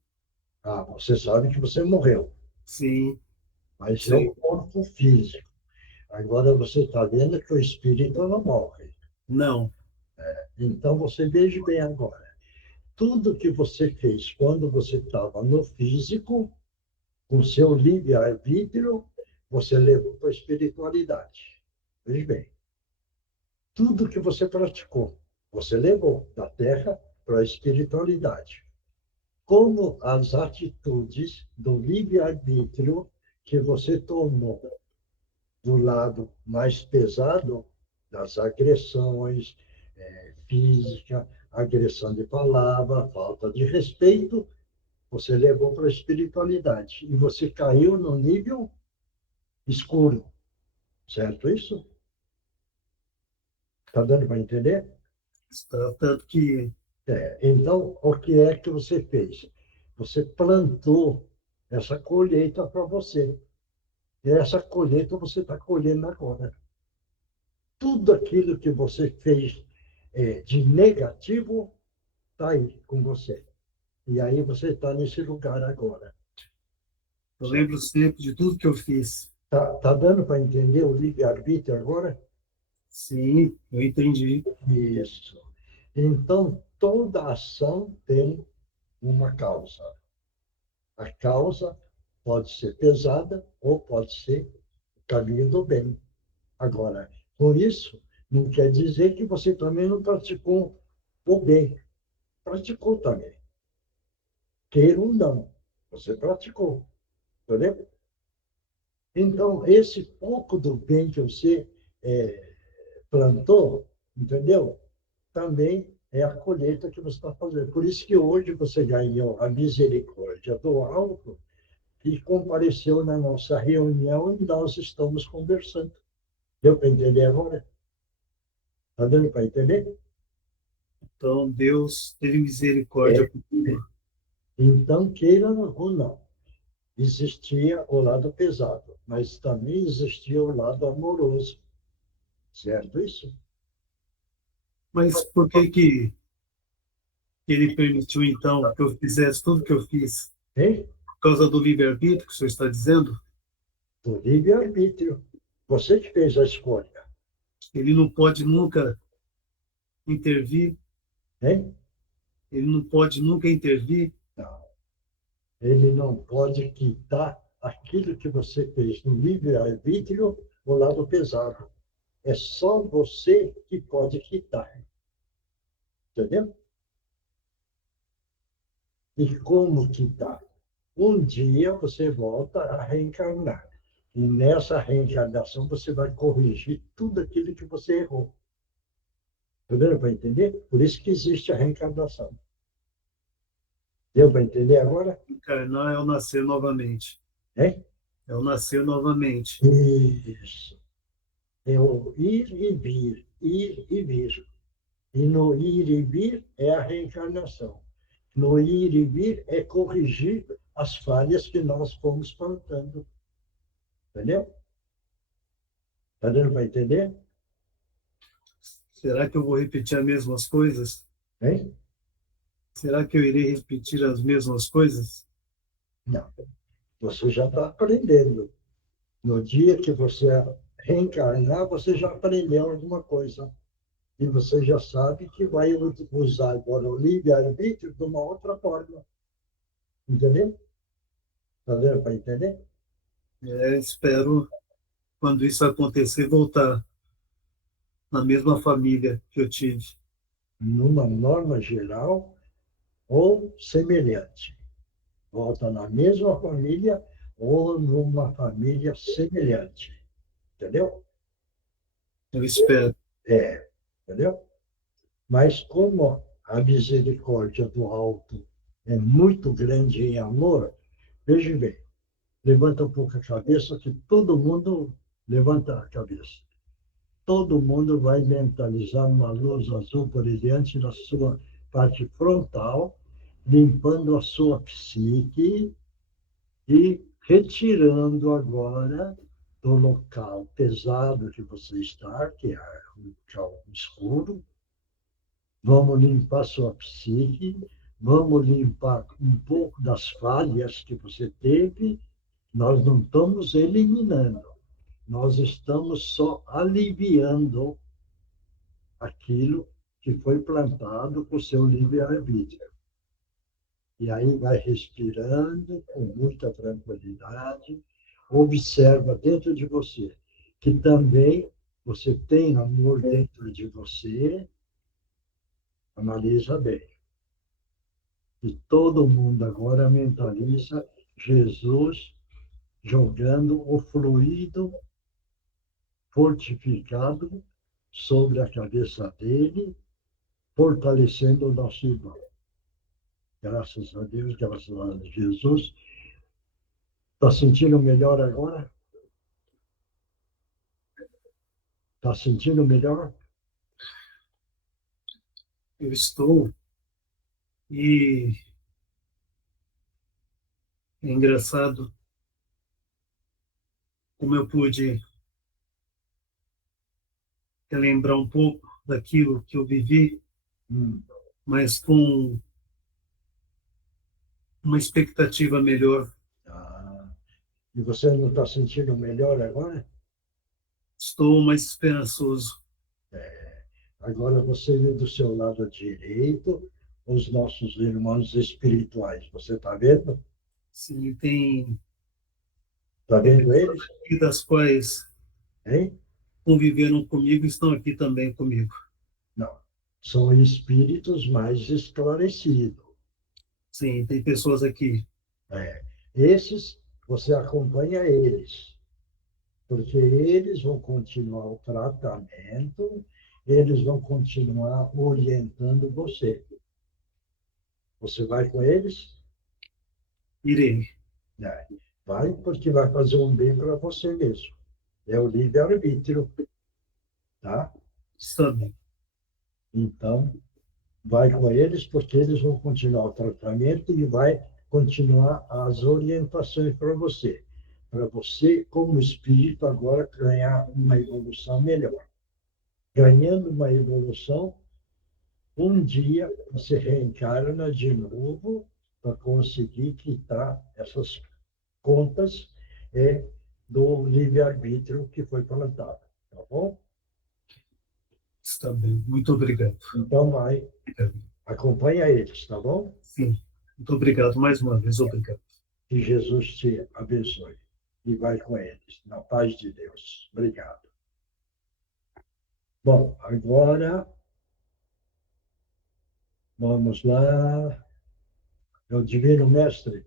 Você sabe que você morreu. Sim. Mas é o corpo físico. Agora você está vendo que o espírito não morre. Não. Então você veja bem agora. Tudo que você fez quando você estava no físico, com seu livre-arbítrio, você levou para a espiritualidade. Veja bem. Tudo que você praticou, você levou da Terra para a espiritualidade. Como as atitudes do livre-arbítrio que você tomou do lado mais pesado das agressões físicas, agressão de palavra, falta de respeito, Você levou para a espiritualidade. E você caiu no nível escuro. Certo isso? Está dando para entender? Tanto que Então, o que é que você fez? Você plantou essa colheita para você. E essa colheita você está colhendo agora. Tudo aquilo que você fez de negativo está aí com você. E aí você está nesse lugar agora. eu lembro sempre de tudo que eu fiz. Tá dando para entender o livre-arbítrio agora? Sim, eu entendi. Isso. Então, toda ação tem uma causa. A causa pode ser pesada ou pode ser o caminho do bem. Agora, por isso, não quer dizer que você também não praticou o bem. Praticou também. Queira ou não, você praticou. Entendeu? Então, esse pouco do bem que você plantou, entendeu? Também é a colheita que você está fazendo. Por isso que hoje você ganhou a misericórdia do alto e compareceu na nossa reunião e nós estamos conversando. Deu para entender agora? Está dando para entender? Então, Deus teve misericórdia comigo. Então, queira ou não, existia o lado pesado, mas também existia o lado amoroso. Certo isso? Mas por que ele permitiu, então, que eu fizesse tudo que eu fiz? Hein? Por causa do livre-arbítrio que o senhor está dizendo? Do livre-arbítrio. Você que fez a escolha. Ele não pode nunca intervir. Hein? Ele não pode nunca intervir. Não. Ele não pode quitar aquilo que você fez no livre-arbítrio, o lado pesado. É só você que pode quitar. Entendeu? E como quitar? Um dia você volta a reencarnar. E nessa reencarnação você vai corrigir tudo aquilo que você errou. Entendeu? Para entender? Por isso que existe a reencarnação. Deu para entender agora? Encarnar é o nascer novamente. Hein? É o nascer novamente. Isso. É o ir e vir, ir e vir. E no ir e vir é a reencarnação. No ir e vir é corrigir as falhas que nós fomos plantando. Entendeu? Está dando para entender? Será que eu vou repetir as mesmas coisas? Hein? Será que eu irei repetir as mesmas coisas? Não. Você já está aprendendo. No dia que você reencarnar, você já aprendeu alguma coisa. E você já sabe que vai usar agora o livre-arbítrio de uma outra forma. Entendeu? Está dando para entender? Espero, quando isso acontecer, voltar na mesma família que eu tive. Numa norma geral ou semelhante. Volta na mesma família ou numa família semelhante. Entendeu? Eu espero. Entendeu? Mas como a misericórdia do alto é muito grande em amor, veja bem, levanta um pouco a cabeça, que todo mundo levanta a cabeça. Todo mundo vai mentalizar uma luz azul por diante na sua parte frontal, limpando a sua psique e retirando agora do local pesado que você está, que é o local escuro. Vamos limpar sua psique, vamos limpar um pouco das falhas que você teve. Nós não estamos eliminando, nós estamos só aliviando aquilo que foi plantado com o seu livre-arbítrio. E aí vai respirando com muita tranquilidade, observa dentro de você, que também você tem amor dentro de você, analisa bem. E todo mundo agora mentaliza Jesus jogando o fluido fortificado sobre a cabeça dele, fortalecendo o nosso irmão. Graças a Deus, graças a Jesus. Está sentindo melhor agora? Está sentindo melhor? Eu estou. E é engraçado como eu pude relembrar um pouco daquilo que eu vivi, mas com uma expectativa melhor. E você não está sentindo melhor agora? Estou mais esperançoso. Agora você vê do seu lado direito os nossos irmãos espirituais. Você está vendo? Sim, tem Está vendo eles? e das quais Hein? conviveram comigo estão aqui também comigo. Não. São espíritos mais esclarecidos. Sim, tem pessoas aqui. Esses, você acompanha eles. Porque eles vão continuar o tratamento, eles vão continuar orientando você. Você vai com eles? Irei. Vai, porque vai fazer um bem para você mesmo. É o livre-arbítrio. Tá? Está bem. Então, vai com eles, porque eles vão continuar o tratamento e vai continuar as orientações para você. Para você, como espírito, agora ganhar uma evolução melhor. Ganhando uma evolução, um dia você reencarna de novo para conseguir quitar essas contas do livre-arbítrio que foi plantado. Tá bom? Está bem. Muito obrigado. Então vai. Acompanha eles, tá bom? Sim. Muito obrigado mais uma vez. Obrigado. Que Jesus te abençoe. E vai com eles. Na paz de Deus. Obrigado. Bom, agora vamos lá. O Divino Mestre.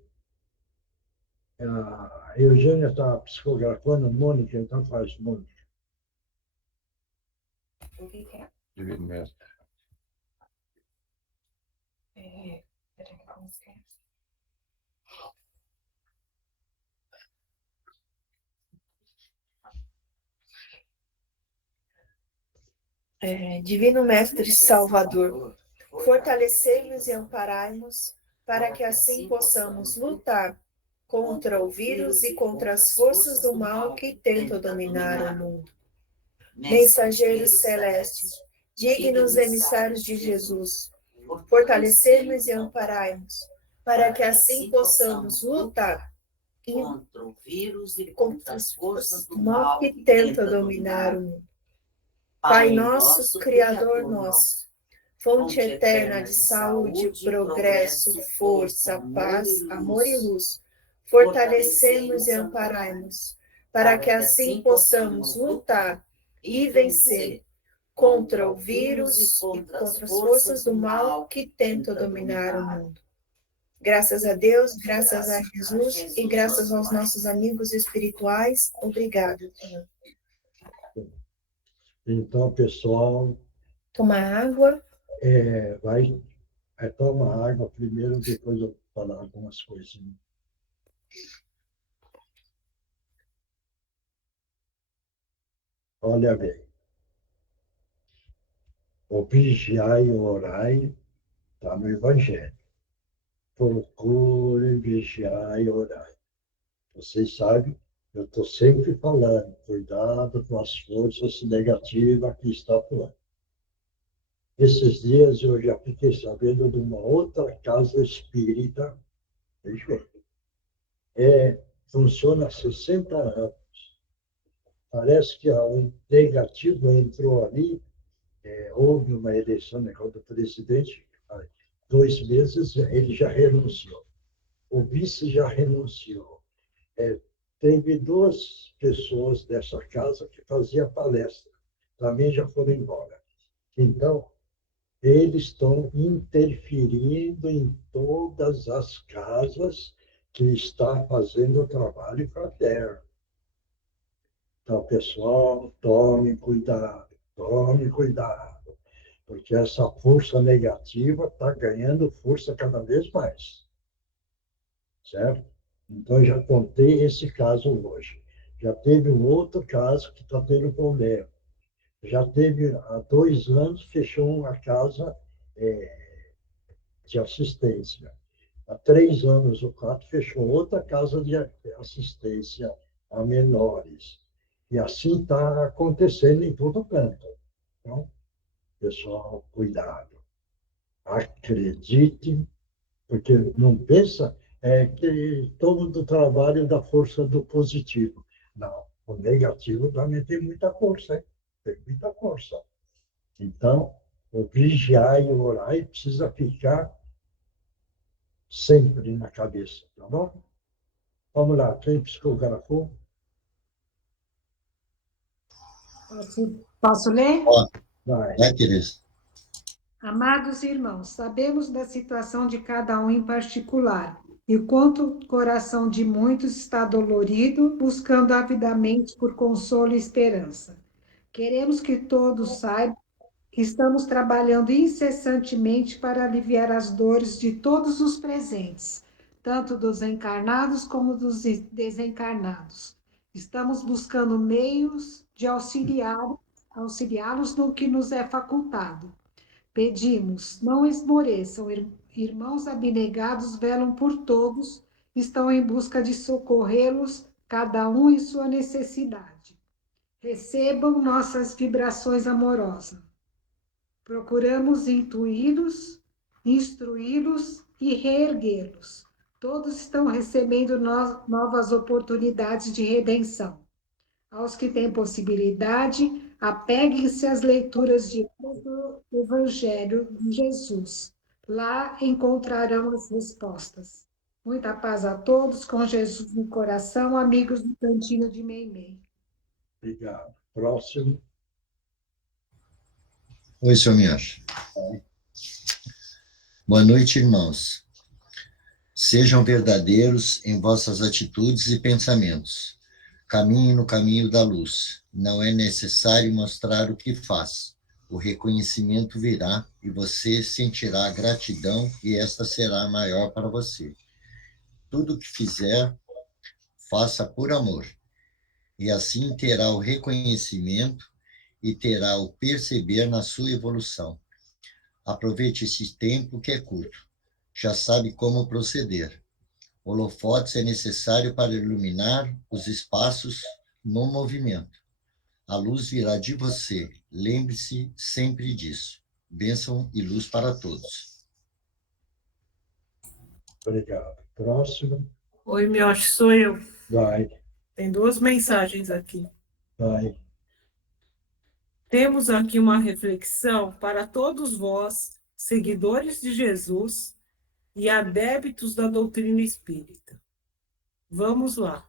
A Eugênia está psicografando Mônica, então faz Mônica. O que é? Divino Mestre. Peraí, como que é? Divino Mestre Salvador, fortalecei-nos e amparai-nos para que assim possamos lutar contra o vírus e contra as forças do mal que tentam dominar o mundo. Mensageiros celestes, dignos emissários de Jesus, fortalecei-nos e amparai-nos para que assim possamos lutar contra o vírus e contra as forças do mal que tentam dominar o mundo. Pai nosso, Criador nosso, fonte eterna de saúde, progresso, força, paz, amor e luz, fortalecei-nos e amparai-nos, para que assim possamos lutar e vencer contra o vírus e contra as forças do mal que tentam dominar o mundo. Graças a Deus, graças a Jesus e graças aos nossos amigos espirituais, obrigado, Senhor. Então, pessoal, Tomar água. Toma água primeiro, depois eu vou falar algumas coisas. Olha bem. O vigiai e orai está no Evangelho. Procure vigiar e orar. Vocês sabem, eu estou sempre falando, cuidado com as forças negativas que estão atuando. Esses dias eu já fiquei sabendo de uma outra casa espírita, funciona há 60 anos. Parece que o negativo entrou ali, houve uma eleição do presidente, há 2 meses ele já renunciou. O vice já renunciou. Teve 2 pessoas dessa casa que faziam palestra, também já foram embora. Então, eles estão interferindo em todas as casas que estão fazendo o trabalho fraterno. Então, pessoal, tome cuidado, tome cuidado. porque essa força negativa está ganhando força cada vez mais, certo? Então, eu já contei esse caso hoje. Já teve um outro caso que está tendo problema. Já teve, há 2 anos, fechou uma casa de assistência. Há 3 anos ou 4, fechou outra casa de assistência a menores. E assim está acontecendo em todo canto. Então, pessoal, cuidado. Acredite, porque não pensa que todo mundo trabalha da força do positivo. Não, o negativo também tem muita força, hein? Tem muita força. Então, o vigiar e orar precisa ficar sempre na cabeça, tá bom? Vamos lá, quem psicografou? Posso ler? Ó, Vai. vai, Tereza. Amados irmãos, sabemos da situação de cada um em particular e o quanto o coração de muitos está dolorido, buscando avidamente por consolo e esperança. Queremos que todos saibam que estamos trabalhando incessantemente para aliviar as dores de todos os presentes, tanto dos encarnados como dos desencarnados. Estamos buscando meios de auxiliá-los no que nos é facultado. Pedimos, não esmoreçam, irmãos abnegados velam por todos, estão em busca de socorrê-los, cada um em sua necessidade. Recebam nossas vibrações amorosas. Procuramos intuí-los, instruí-los e reerguê-los. Todos estão recebendo novas oportunidades de redenção. Aos que têm possibilidade, apeguem-se às leituras do Evangelho de Jesus. Lá encontrarão as respostas. Muita paz a todos, com Jesus no coração, amigos do Cantinho de Meimei. Obrigado. Próximo. Oi, seu Miacho. Boa noite, irmãos. Sejam verdadeiros em vossas atitudes e pensamentos. Caminhe no caminho da luz. Não é necessário mostrar o que faz. O reconhecimento virá e você sentirá gratidão e esta será maior para você. Tudo o que fizer, faça por amor. E assim terá o reconhecimento e terá o perceber na sua evolução. Aproveite esse tempo que é curto. Já sabe como proceder. Holofotes é necessário para iluminar os espaços no movimento. A luz virá de você. Lembre-se sempre disso. Bênção e luz para todos. Obrigado. Próximo. Oi, Mioche, sou eu. Vai, Tem 2 mensagens aqui. vai. Temos aqui uma reflexão para todos vós, seguidores de Jesus e adeptos da doutrina espírita. Vamos lá.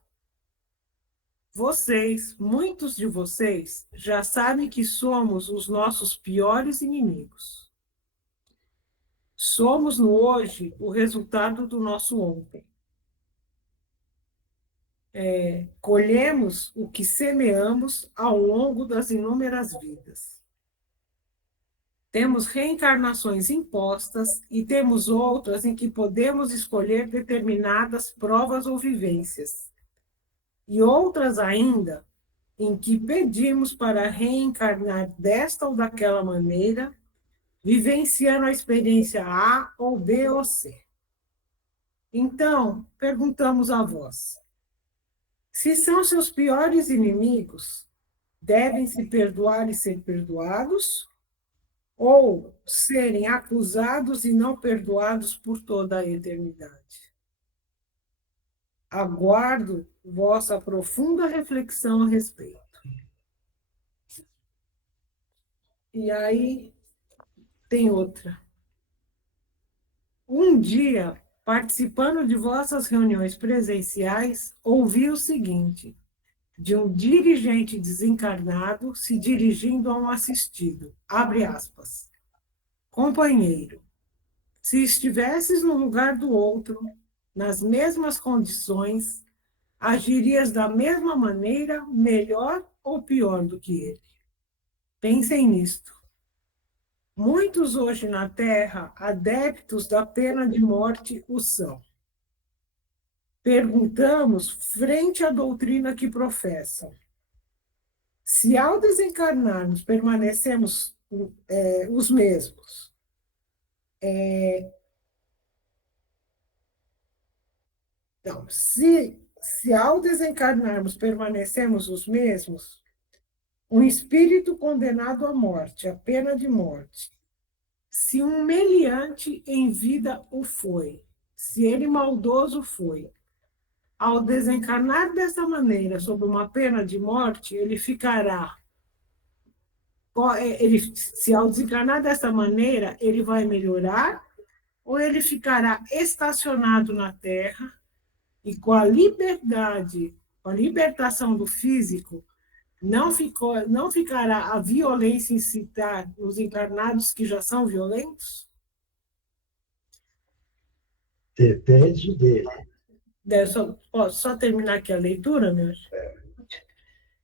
Muitos de vocês, já sabem que somos os nossos piores inimigos. Somos no hoje o resultado do nosso ontem. Colhemos o que semeamos ao longo das inúmeras vidas. Temos reencarnações impostas e temos outras em que podemos escolher determinadas provas ou vivências. E outras ainda em que pedimos para reencarnar desta ou daquela maneira, vivenciando a experiência A ou B ou C. Então, perguntamos a vós, se são seus piores inimigos, devem se perdoar e ser perdoados, ou serem acusados e não perdoados por toda a eternidade? Aguardo vossa profunda reflexão a respeito. E aí tem outra. Um dia, participando de vossas reuniões presenciais, ouvi o seguinte, de um dirigente desencarnado se dirigindo a um assistido. Abre aspas. Companheiro, se estivesses no lugar do outro, nas mesmas condições, agirias da mesma maneira, melhor ou pior do que ele? Pensem nisto. Muitos hoje na Terra, adeptos da pena de morte, o são. Perguntamos, frente à doutrina que professam, se ao desencarnarmos permanecemos os mesmos, então, se ao desencarnarmos permanecemos os mesmos, um espírito condenado à morte, à pena de morte, se um meliante em vida o foi, se ele maldoso foi, ao desencarnar dessa maneira, sob uma pena de morte, ele ficará. Se ao desencarnar dessa maneira, ele vai melhorar, ou ele ficará estacionado na Terra e com a liberdade, com a libertação do físico, não ficará a violência incitar nos encarnados que já são violentos? Depende dele. Posso só terminar aqui a leitura, meus?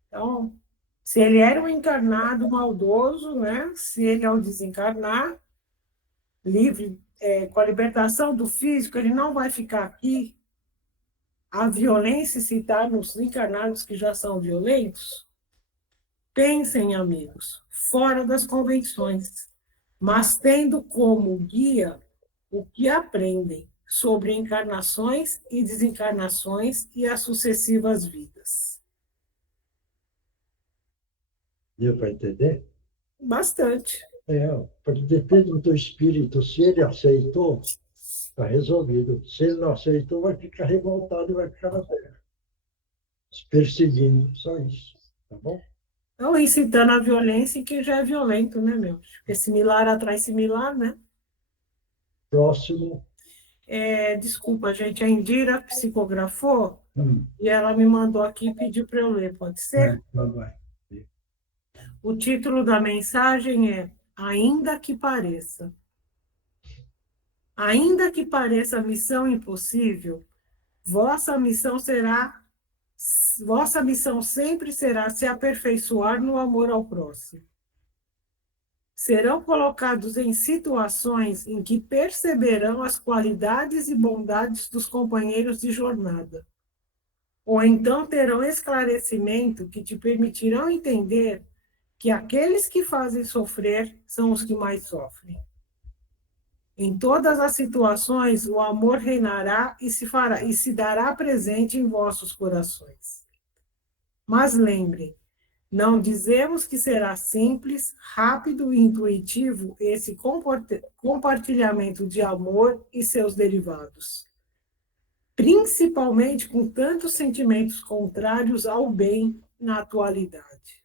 Então, se ele era um encarnado maldoso, né? Se ele, ao desencarnar, livre, com a libertação do físico, ele não vai ficar aqui a violência incitar nos encarnados que já são violentos? Pensem, amigos, fora das convenções, mas tendo como guia o que aprendem sobre encarnações e desencarnações e as sucessivas vidas. Deu para entender? Bastante. Porque depende do espírito. Se ele aceitou, está resolvido. Se ele não aceitou, vai ficar revoltado e vai ficar na Terra. Perseguindo, só isso. Tá bom? Ou incitando a violência em quem já é violento, né, meu? Porque similar atrai similar, né? Próximo. Desculpa, gente, a Indira psicografou e ela me mandou aqui e pediu para eu ler, pode ser? Vai. O título da mensagem é Ainda que pareça. Ainda que pareça missão impossível, vossa missão sempre será se aperfeiçoar no amor ao próximo. Serão colocados em situações em que perceberão as qualidades e bondades dos companheiros de jornada. Ou então terão esclarecimento que te permitirão entender que aqueles que fazem sofrer são os que mais sofrem. Em todas as situações, o amor reinará e se dará presente em vossos corações. Mas lembrem, não dizemos que será simples, rápido e intuitivo esse compartilhamento de amor e seus derivados, principalmente com tantos sentimentos contrários ao bem na atualidade.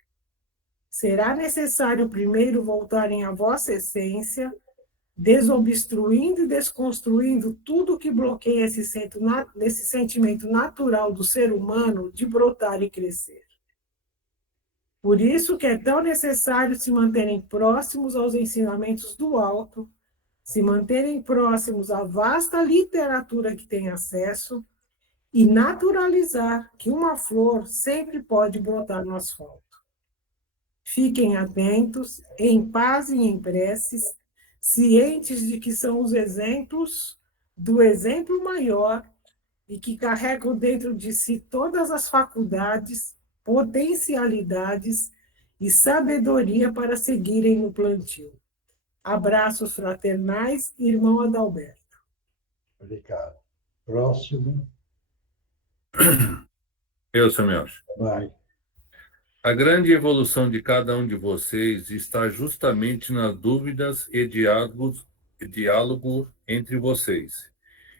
Será necessário primeiro voltarem à vossa essência, desobstruindo e desconstruindo tudo que bloqueia esse sentimento natural do ser humano de brotar e crescer. Por isso que é tão necessário se manterem próximos aos ensinamentos do alto, se manterem próximos à vasta literatura que tem acesso e naturalizar que uma flor sempre pode brotar no asfalto. Fiquem atentos, em paz e em preces, cientes de que são os exemplos do exemplo maior e que carregam dentro de si todas as faculdades, potencialidades e sabedoria para seguirem no plantio. Abraços fraternais, irmão Adalberto. Obrigado. Próximo. Eu, Samuel. Vai. A grande evolução de cada um de vocês está justamente nas dúvidas e diálogo entre vocês,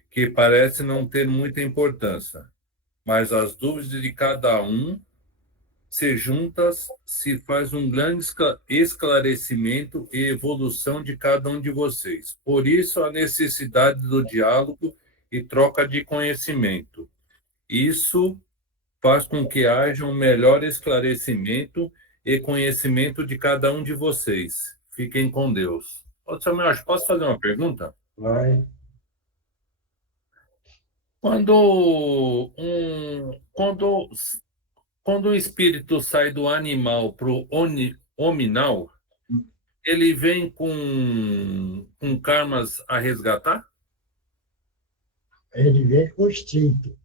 que parece não ter muita importância, mas as dúvidas de cada um se juntas se faz um grande esclarecimento e evolução de cada um de vocês. Por isso, a necessidade do diálogo e troca de conhecimento. Isso faz com que haja um melhor esclarecimento e conhecimento de cada um de vocês. Fiquem com Deus. Ô, Samuel, posso fazer uma pergunta? Vai. Quando o espírito sai do animal para o hominal, ele vem com karmas a resgatar? Ele vem com instinto,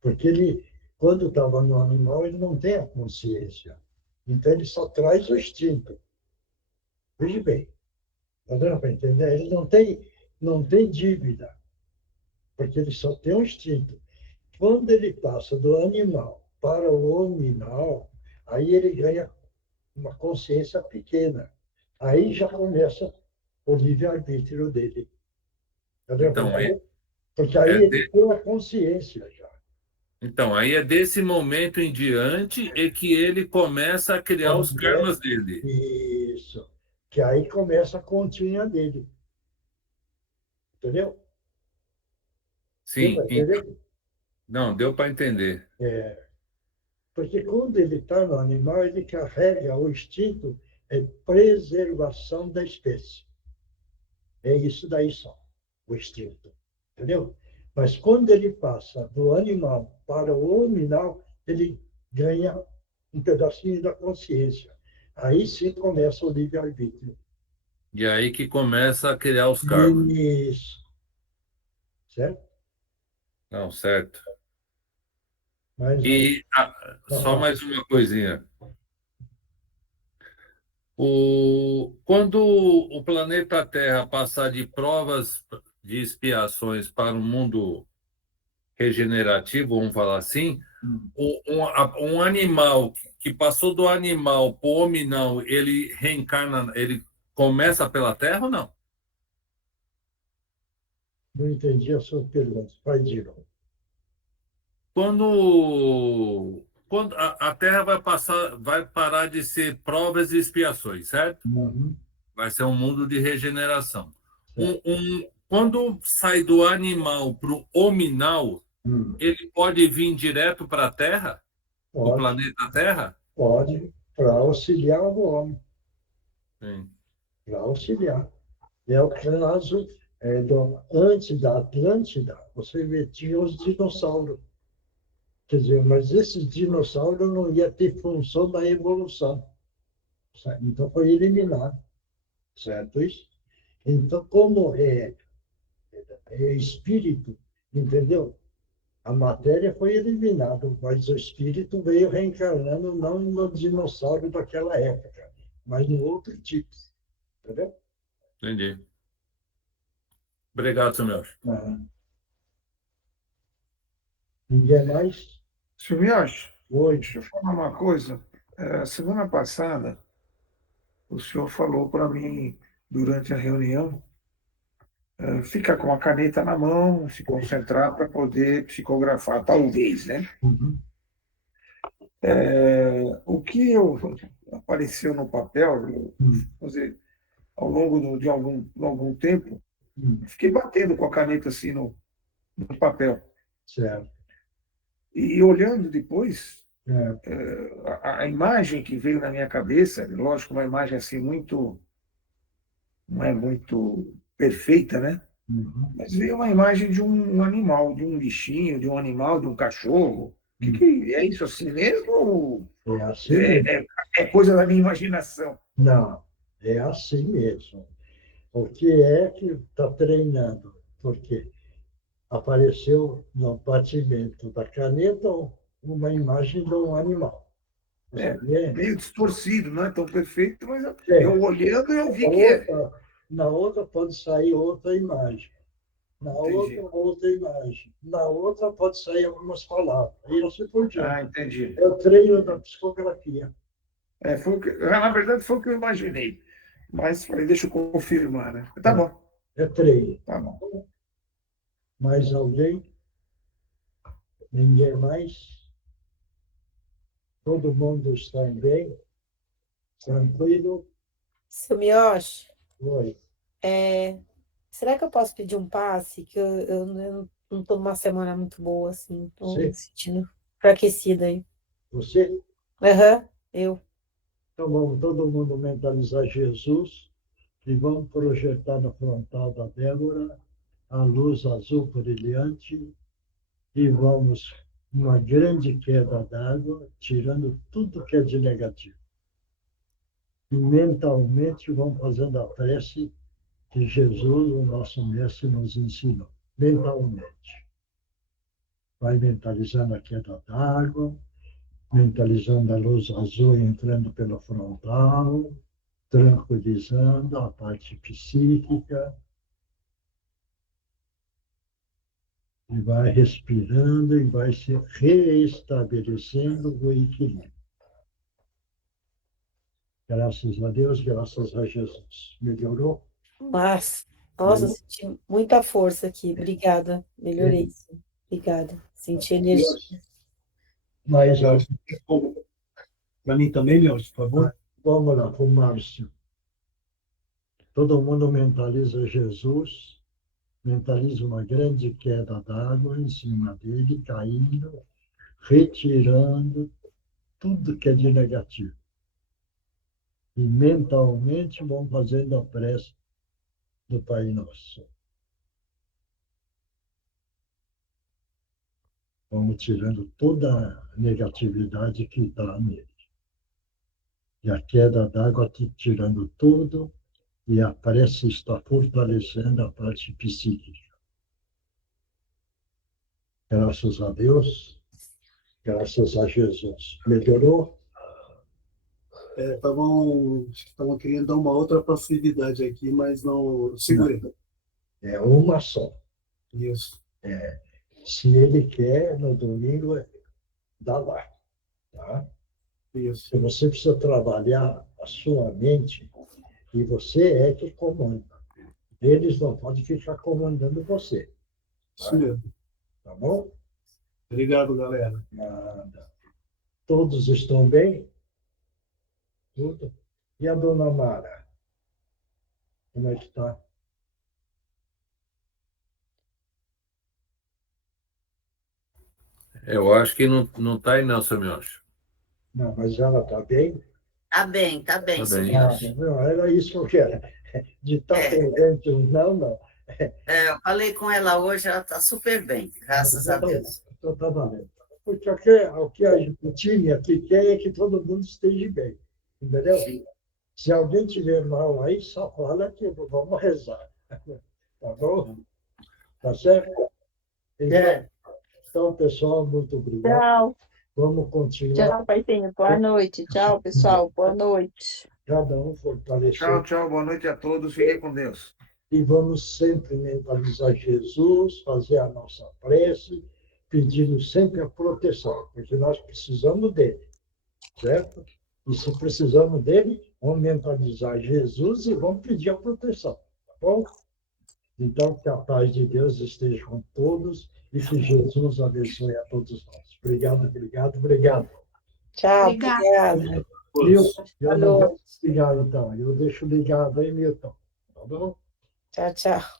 porque ele, quando estava no animal, ele não tem a consciência. Então, ele só traz o instinto. Veja bem, está dando para entender? Ele não tem dívida, porque ele só tem o instinto. Quando ele passa do animal para o hominal, aí ele ganha uma consciência pequena. Aí já começa o livre-arbítrio dele. Entendeu? Então, Porque aí ele tem a consciência já. Então, aí é desse momento em diante é que ele começa a criar os karmas dele. Isso. Que aí começa a continha dele. Entendeu? Sim. Entendeu? Não, deu para entender. Porque quando ele está no animal, ele carrega o instinto de preservação da espécie. É isso daí só, o instinto. Entendeu? Mas quando ele passa do animal para o hominal, ele ganha um pedacinho da consciência. Aí sim começa o livre-arbítrio. E aí que começa a criar os karmas. Isso. Certo? Não, certo. Mas, E só mais uma coisinha. Quando o planeta Terra passar de provas de expiações para um mundo regenerativo, vamos falar assim, um animal que passou do animal para o hominal, ele reencarna, ele começa pela Terra ou não? não entendi a sua pergunta. Vai, diga. Quando a Terra vai parar de ser provas e expiações, certo? Uhum. Vai ser um mundo de regeneração. Quando sai do animal para o hominal, ele pode vir direto para a Terra? O planeta Terra? Pode, para auxiliar o homem. Sim. Para auxiliar. É o caso antes da Atlântida, você vê, tinha os dinossauros. Quer dizer, mas esses dinossauros não iam ter função da evolução. Certo? Então, foi eliminado. Certo isso? Então, como é espírito, entendeu? A matéria foi eliminada, mas o espírito veio reencarnando não no dinossauro daquela época, mas no outro tipo. Entendeu? Entendi. Obrigado, senhor. Ninguém mais? Senhor Mioche, Oi. deixa eu falar uma coisa. Semana passada, o senhor falou para mim, durante a reunião, fica com a caneta na mão, se concentrar para poder psicografar, talvez, né? Uhum. O que apareceu no papel, vamos dizer, ao longo de algum tempo, fiquei batendo com a caneta assim no papel. Certo. E olhando depois, a imagem que veio na minha cabeça, lógico, uma imagem assim não é muito perfeita, né? Uhum. Mas veio uma imagem de um animal, de um bichinho, de um animal, de um cachorro. É isso assim mesmo? Ou É assim mesmo. é coisa da minha imaginação? Não, é assim mesmo. O que é que está treinando? Porque apareceu no batimento da caneta uma imagem de um animal. Meio distorcido, não é tão perfeito, mas eu olhando eu vi que Na outra pode sair outra imagem. Na Entendi. outra imagem. Na outra pode sair algumas palavras. E assim por diante. Entendi. É o treino da psicografia. Na verdade, foi o que eu imaginei. Mas falei, deixa eu confirmar, né? Tá bom. É treino. Tá bom. Mais alguém? Ninguém mais? Todo mundo está bem? Tranquilo? Seu Mioche, Oi. será que eu posso pedir um passe? Que eu não estou numa semana muito boa, assim. Estou me sentindo enfraquecida aí. Você? Aham, eu. Então vamos todo mundo mentalizar Jesus e vamos projetar no frontal da Débora a luz azul brilhante e vamos uma grande queda d'água, tirando tudo que é de negativo. E mentalmente vamos fazendo a prece que Jesus, o nosso mestre, nos ensinou. Mentalmente. Vai mentalizando a queda d'água, mentalizando a luz azul entrando pelo frontal, tranquilizando a parte psíquica, e vai respirando e vai se reestabelecendo o equilíbrio. Graças a Deus, graças a Jesus. Melhorou? Mas, nossa, eu senti muita força aqui. Obrigada. Melhorei. Sim. Obrigada. Senti energia. Mas Para mim também, Miotti, por favor. vamos lá, para o Márcio. Todo mundo mentaliza Jesus, mentaliza uma grande queda d'água em cima dele, caindo, retirando tudo que é de negativo. E mentalmente vão fazendo a prece do Pai Nosso. Vamos tirando toda a negatividade que está nele. E a queda d'água está tirando tudo, e a prece está fortalecendo a parte psíquica. Graças a Deus, graças a Jesus. Melhorou? Estavam querendo dar uma outra facilidade aqui, mas não segurei. É uma só. Isso. Se ele quer, no domingo, dá lá. Tá? Isso. E você precisa trabalhar a sua mente, e você é que comanda. Eles não podem ficar comandando você. Tá? Isso mesmo. Tá bom? Obrigado, galera. Nada. Todos estão bem? Tudo? E a dona Mara? Como é que está? Eu acho que não está aí não, seu Miocho. Não, mas ela está bem? Tá bem, Tá bem. senhor. Não, era isso que eu quero. De estar presente ou não. Eu falei com ela hoje, ela está super bem, graças a Deus. Então tá valendo. Porque o que o time aqui quer é que todo mundo esteja bem. Entendeu? Se alguém tiver mal aí, só fala que vamos rezar. Tá bom? Tá certo? Então, pessoal, muito obrigado. Tchau. Vamos continuar. Tchau, Paizinho. Boa noite. Tchau, pessoal. Boa noite. Cada um fortalecer. Tchau, tchau. Boa noite a todos. Fiquem com Deus. E vamos sempre mentalizar Jesus, fazer a nossa prece, pedindo sempre a proteção, porque nós precisamos dele, certo? E se precisamos dele, vamos mentalizar Jesus e vamos pedir a proteção, tá bom? Então, que a paz de Deus esteja com todos e que Jesus abençoe a todos nós. Obrigado, obrigado, obrigado. Tchau, Obrigada. obrigada. Eu não vou desligar, então. Eu deixo ligado aí, Milton. Tá bom? Tchau, tchau.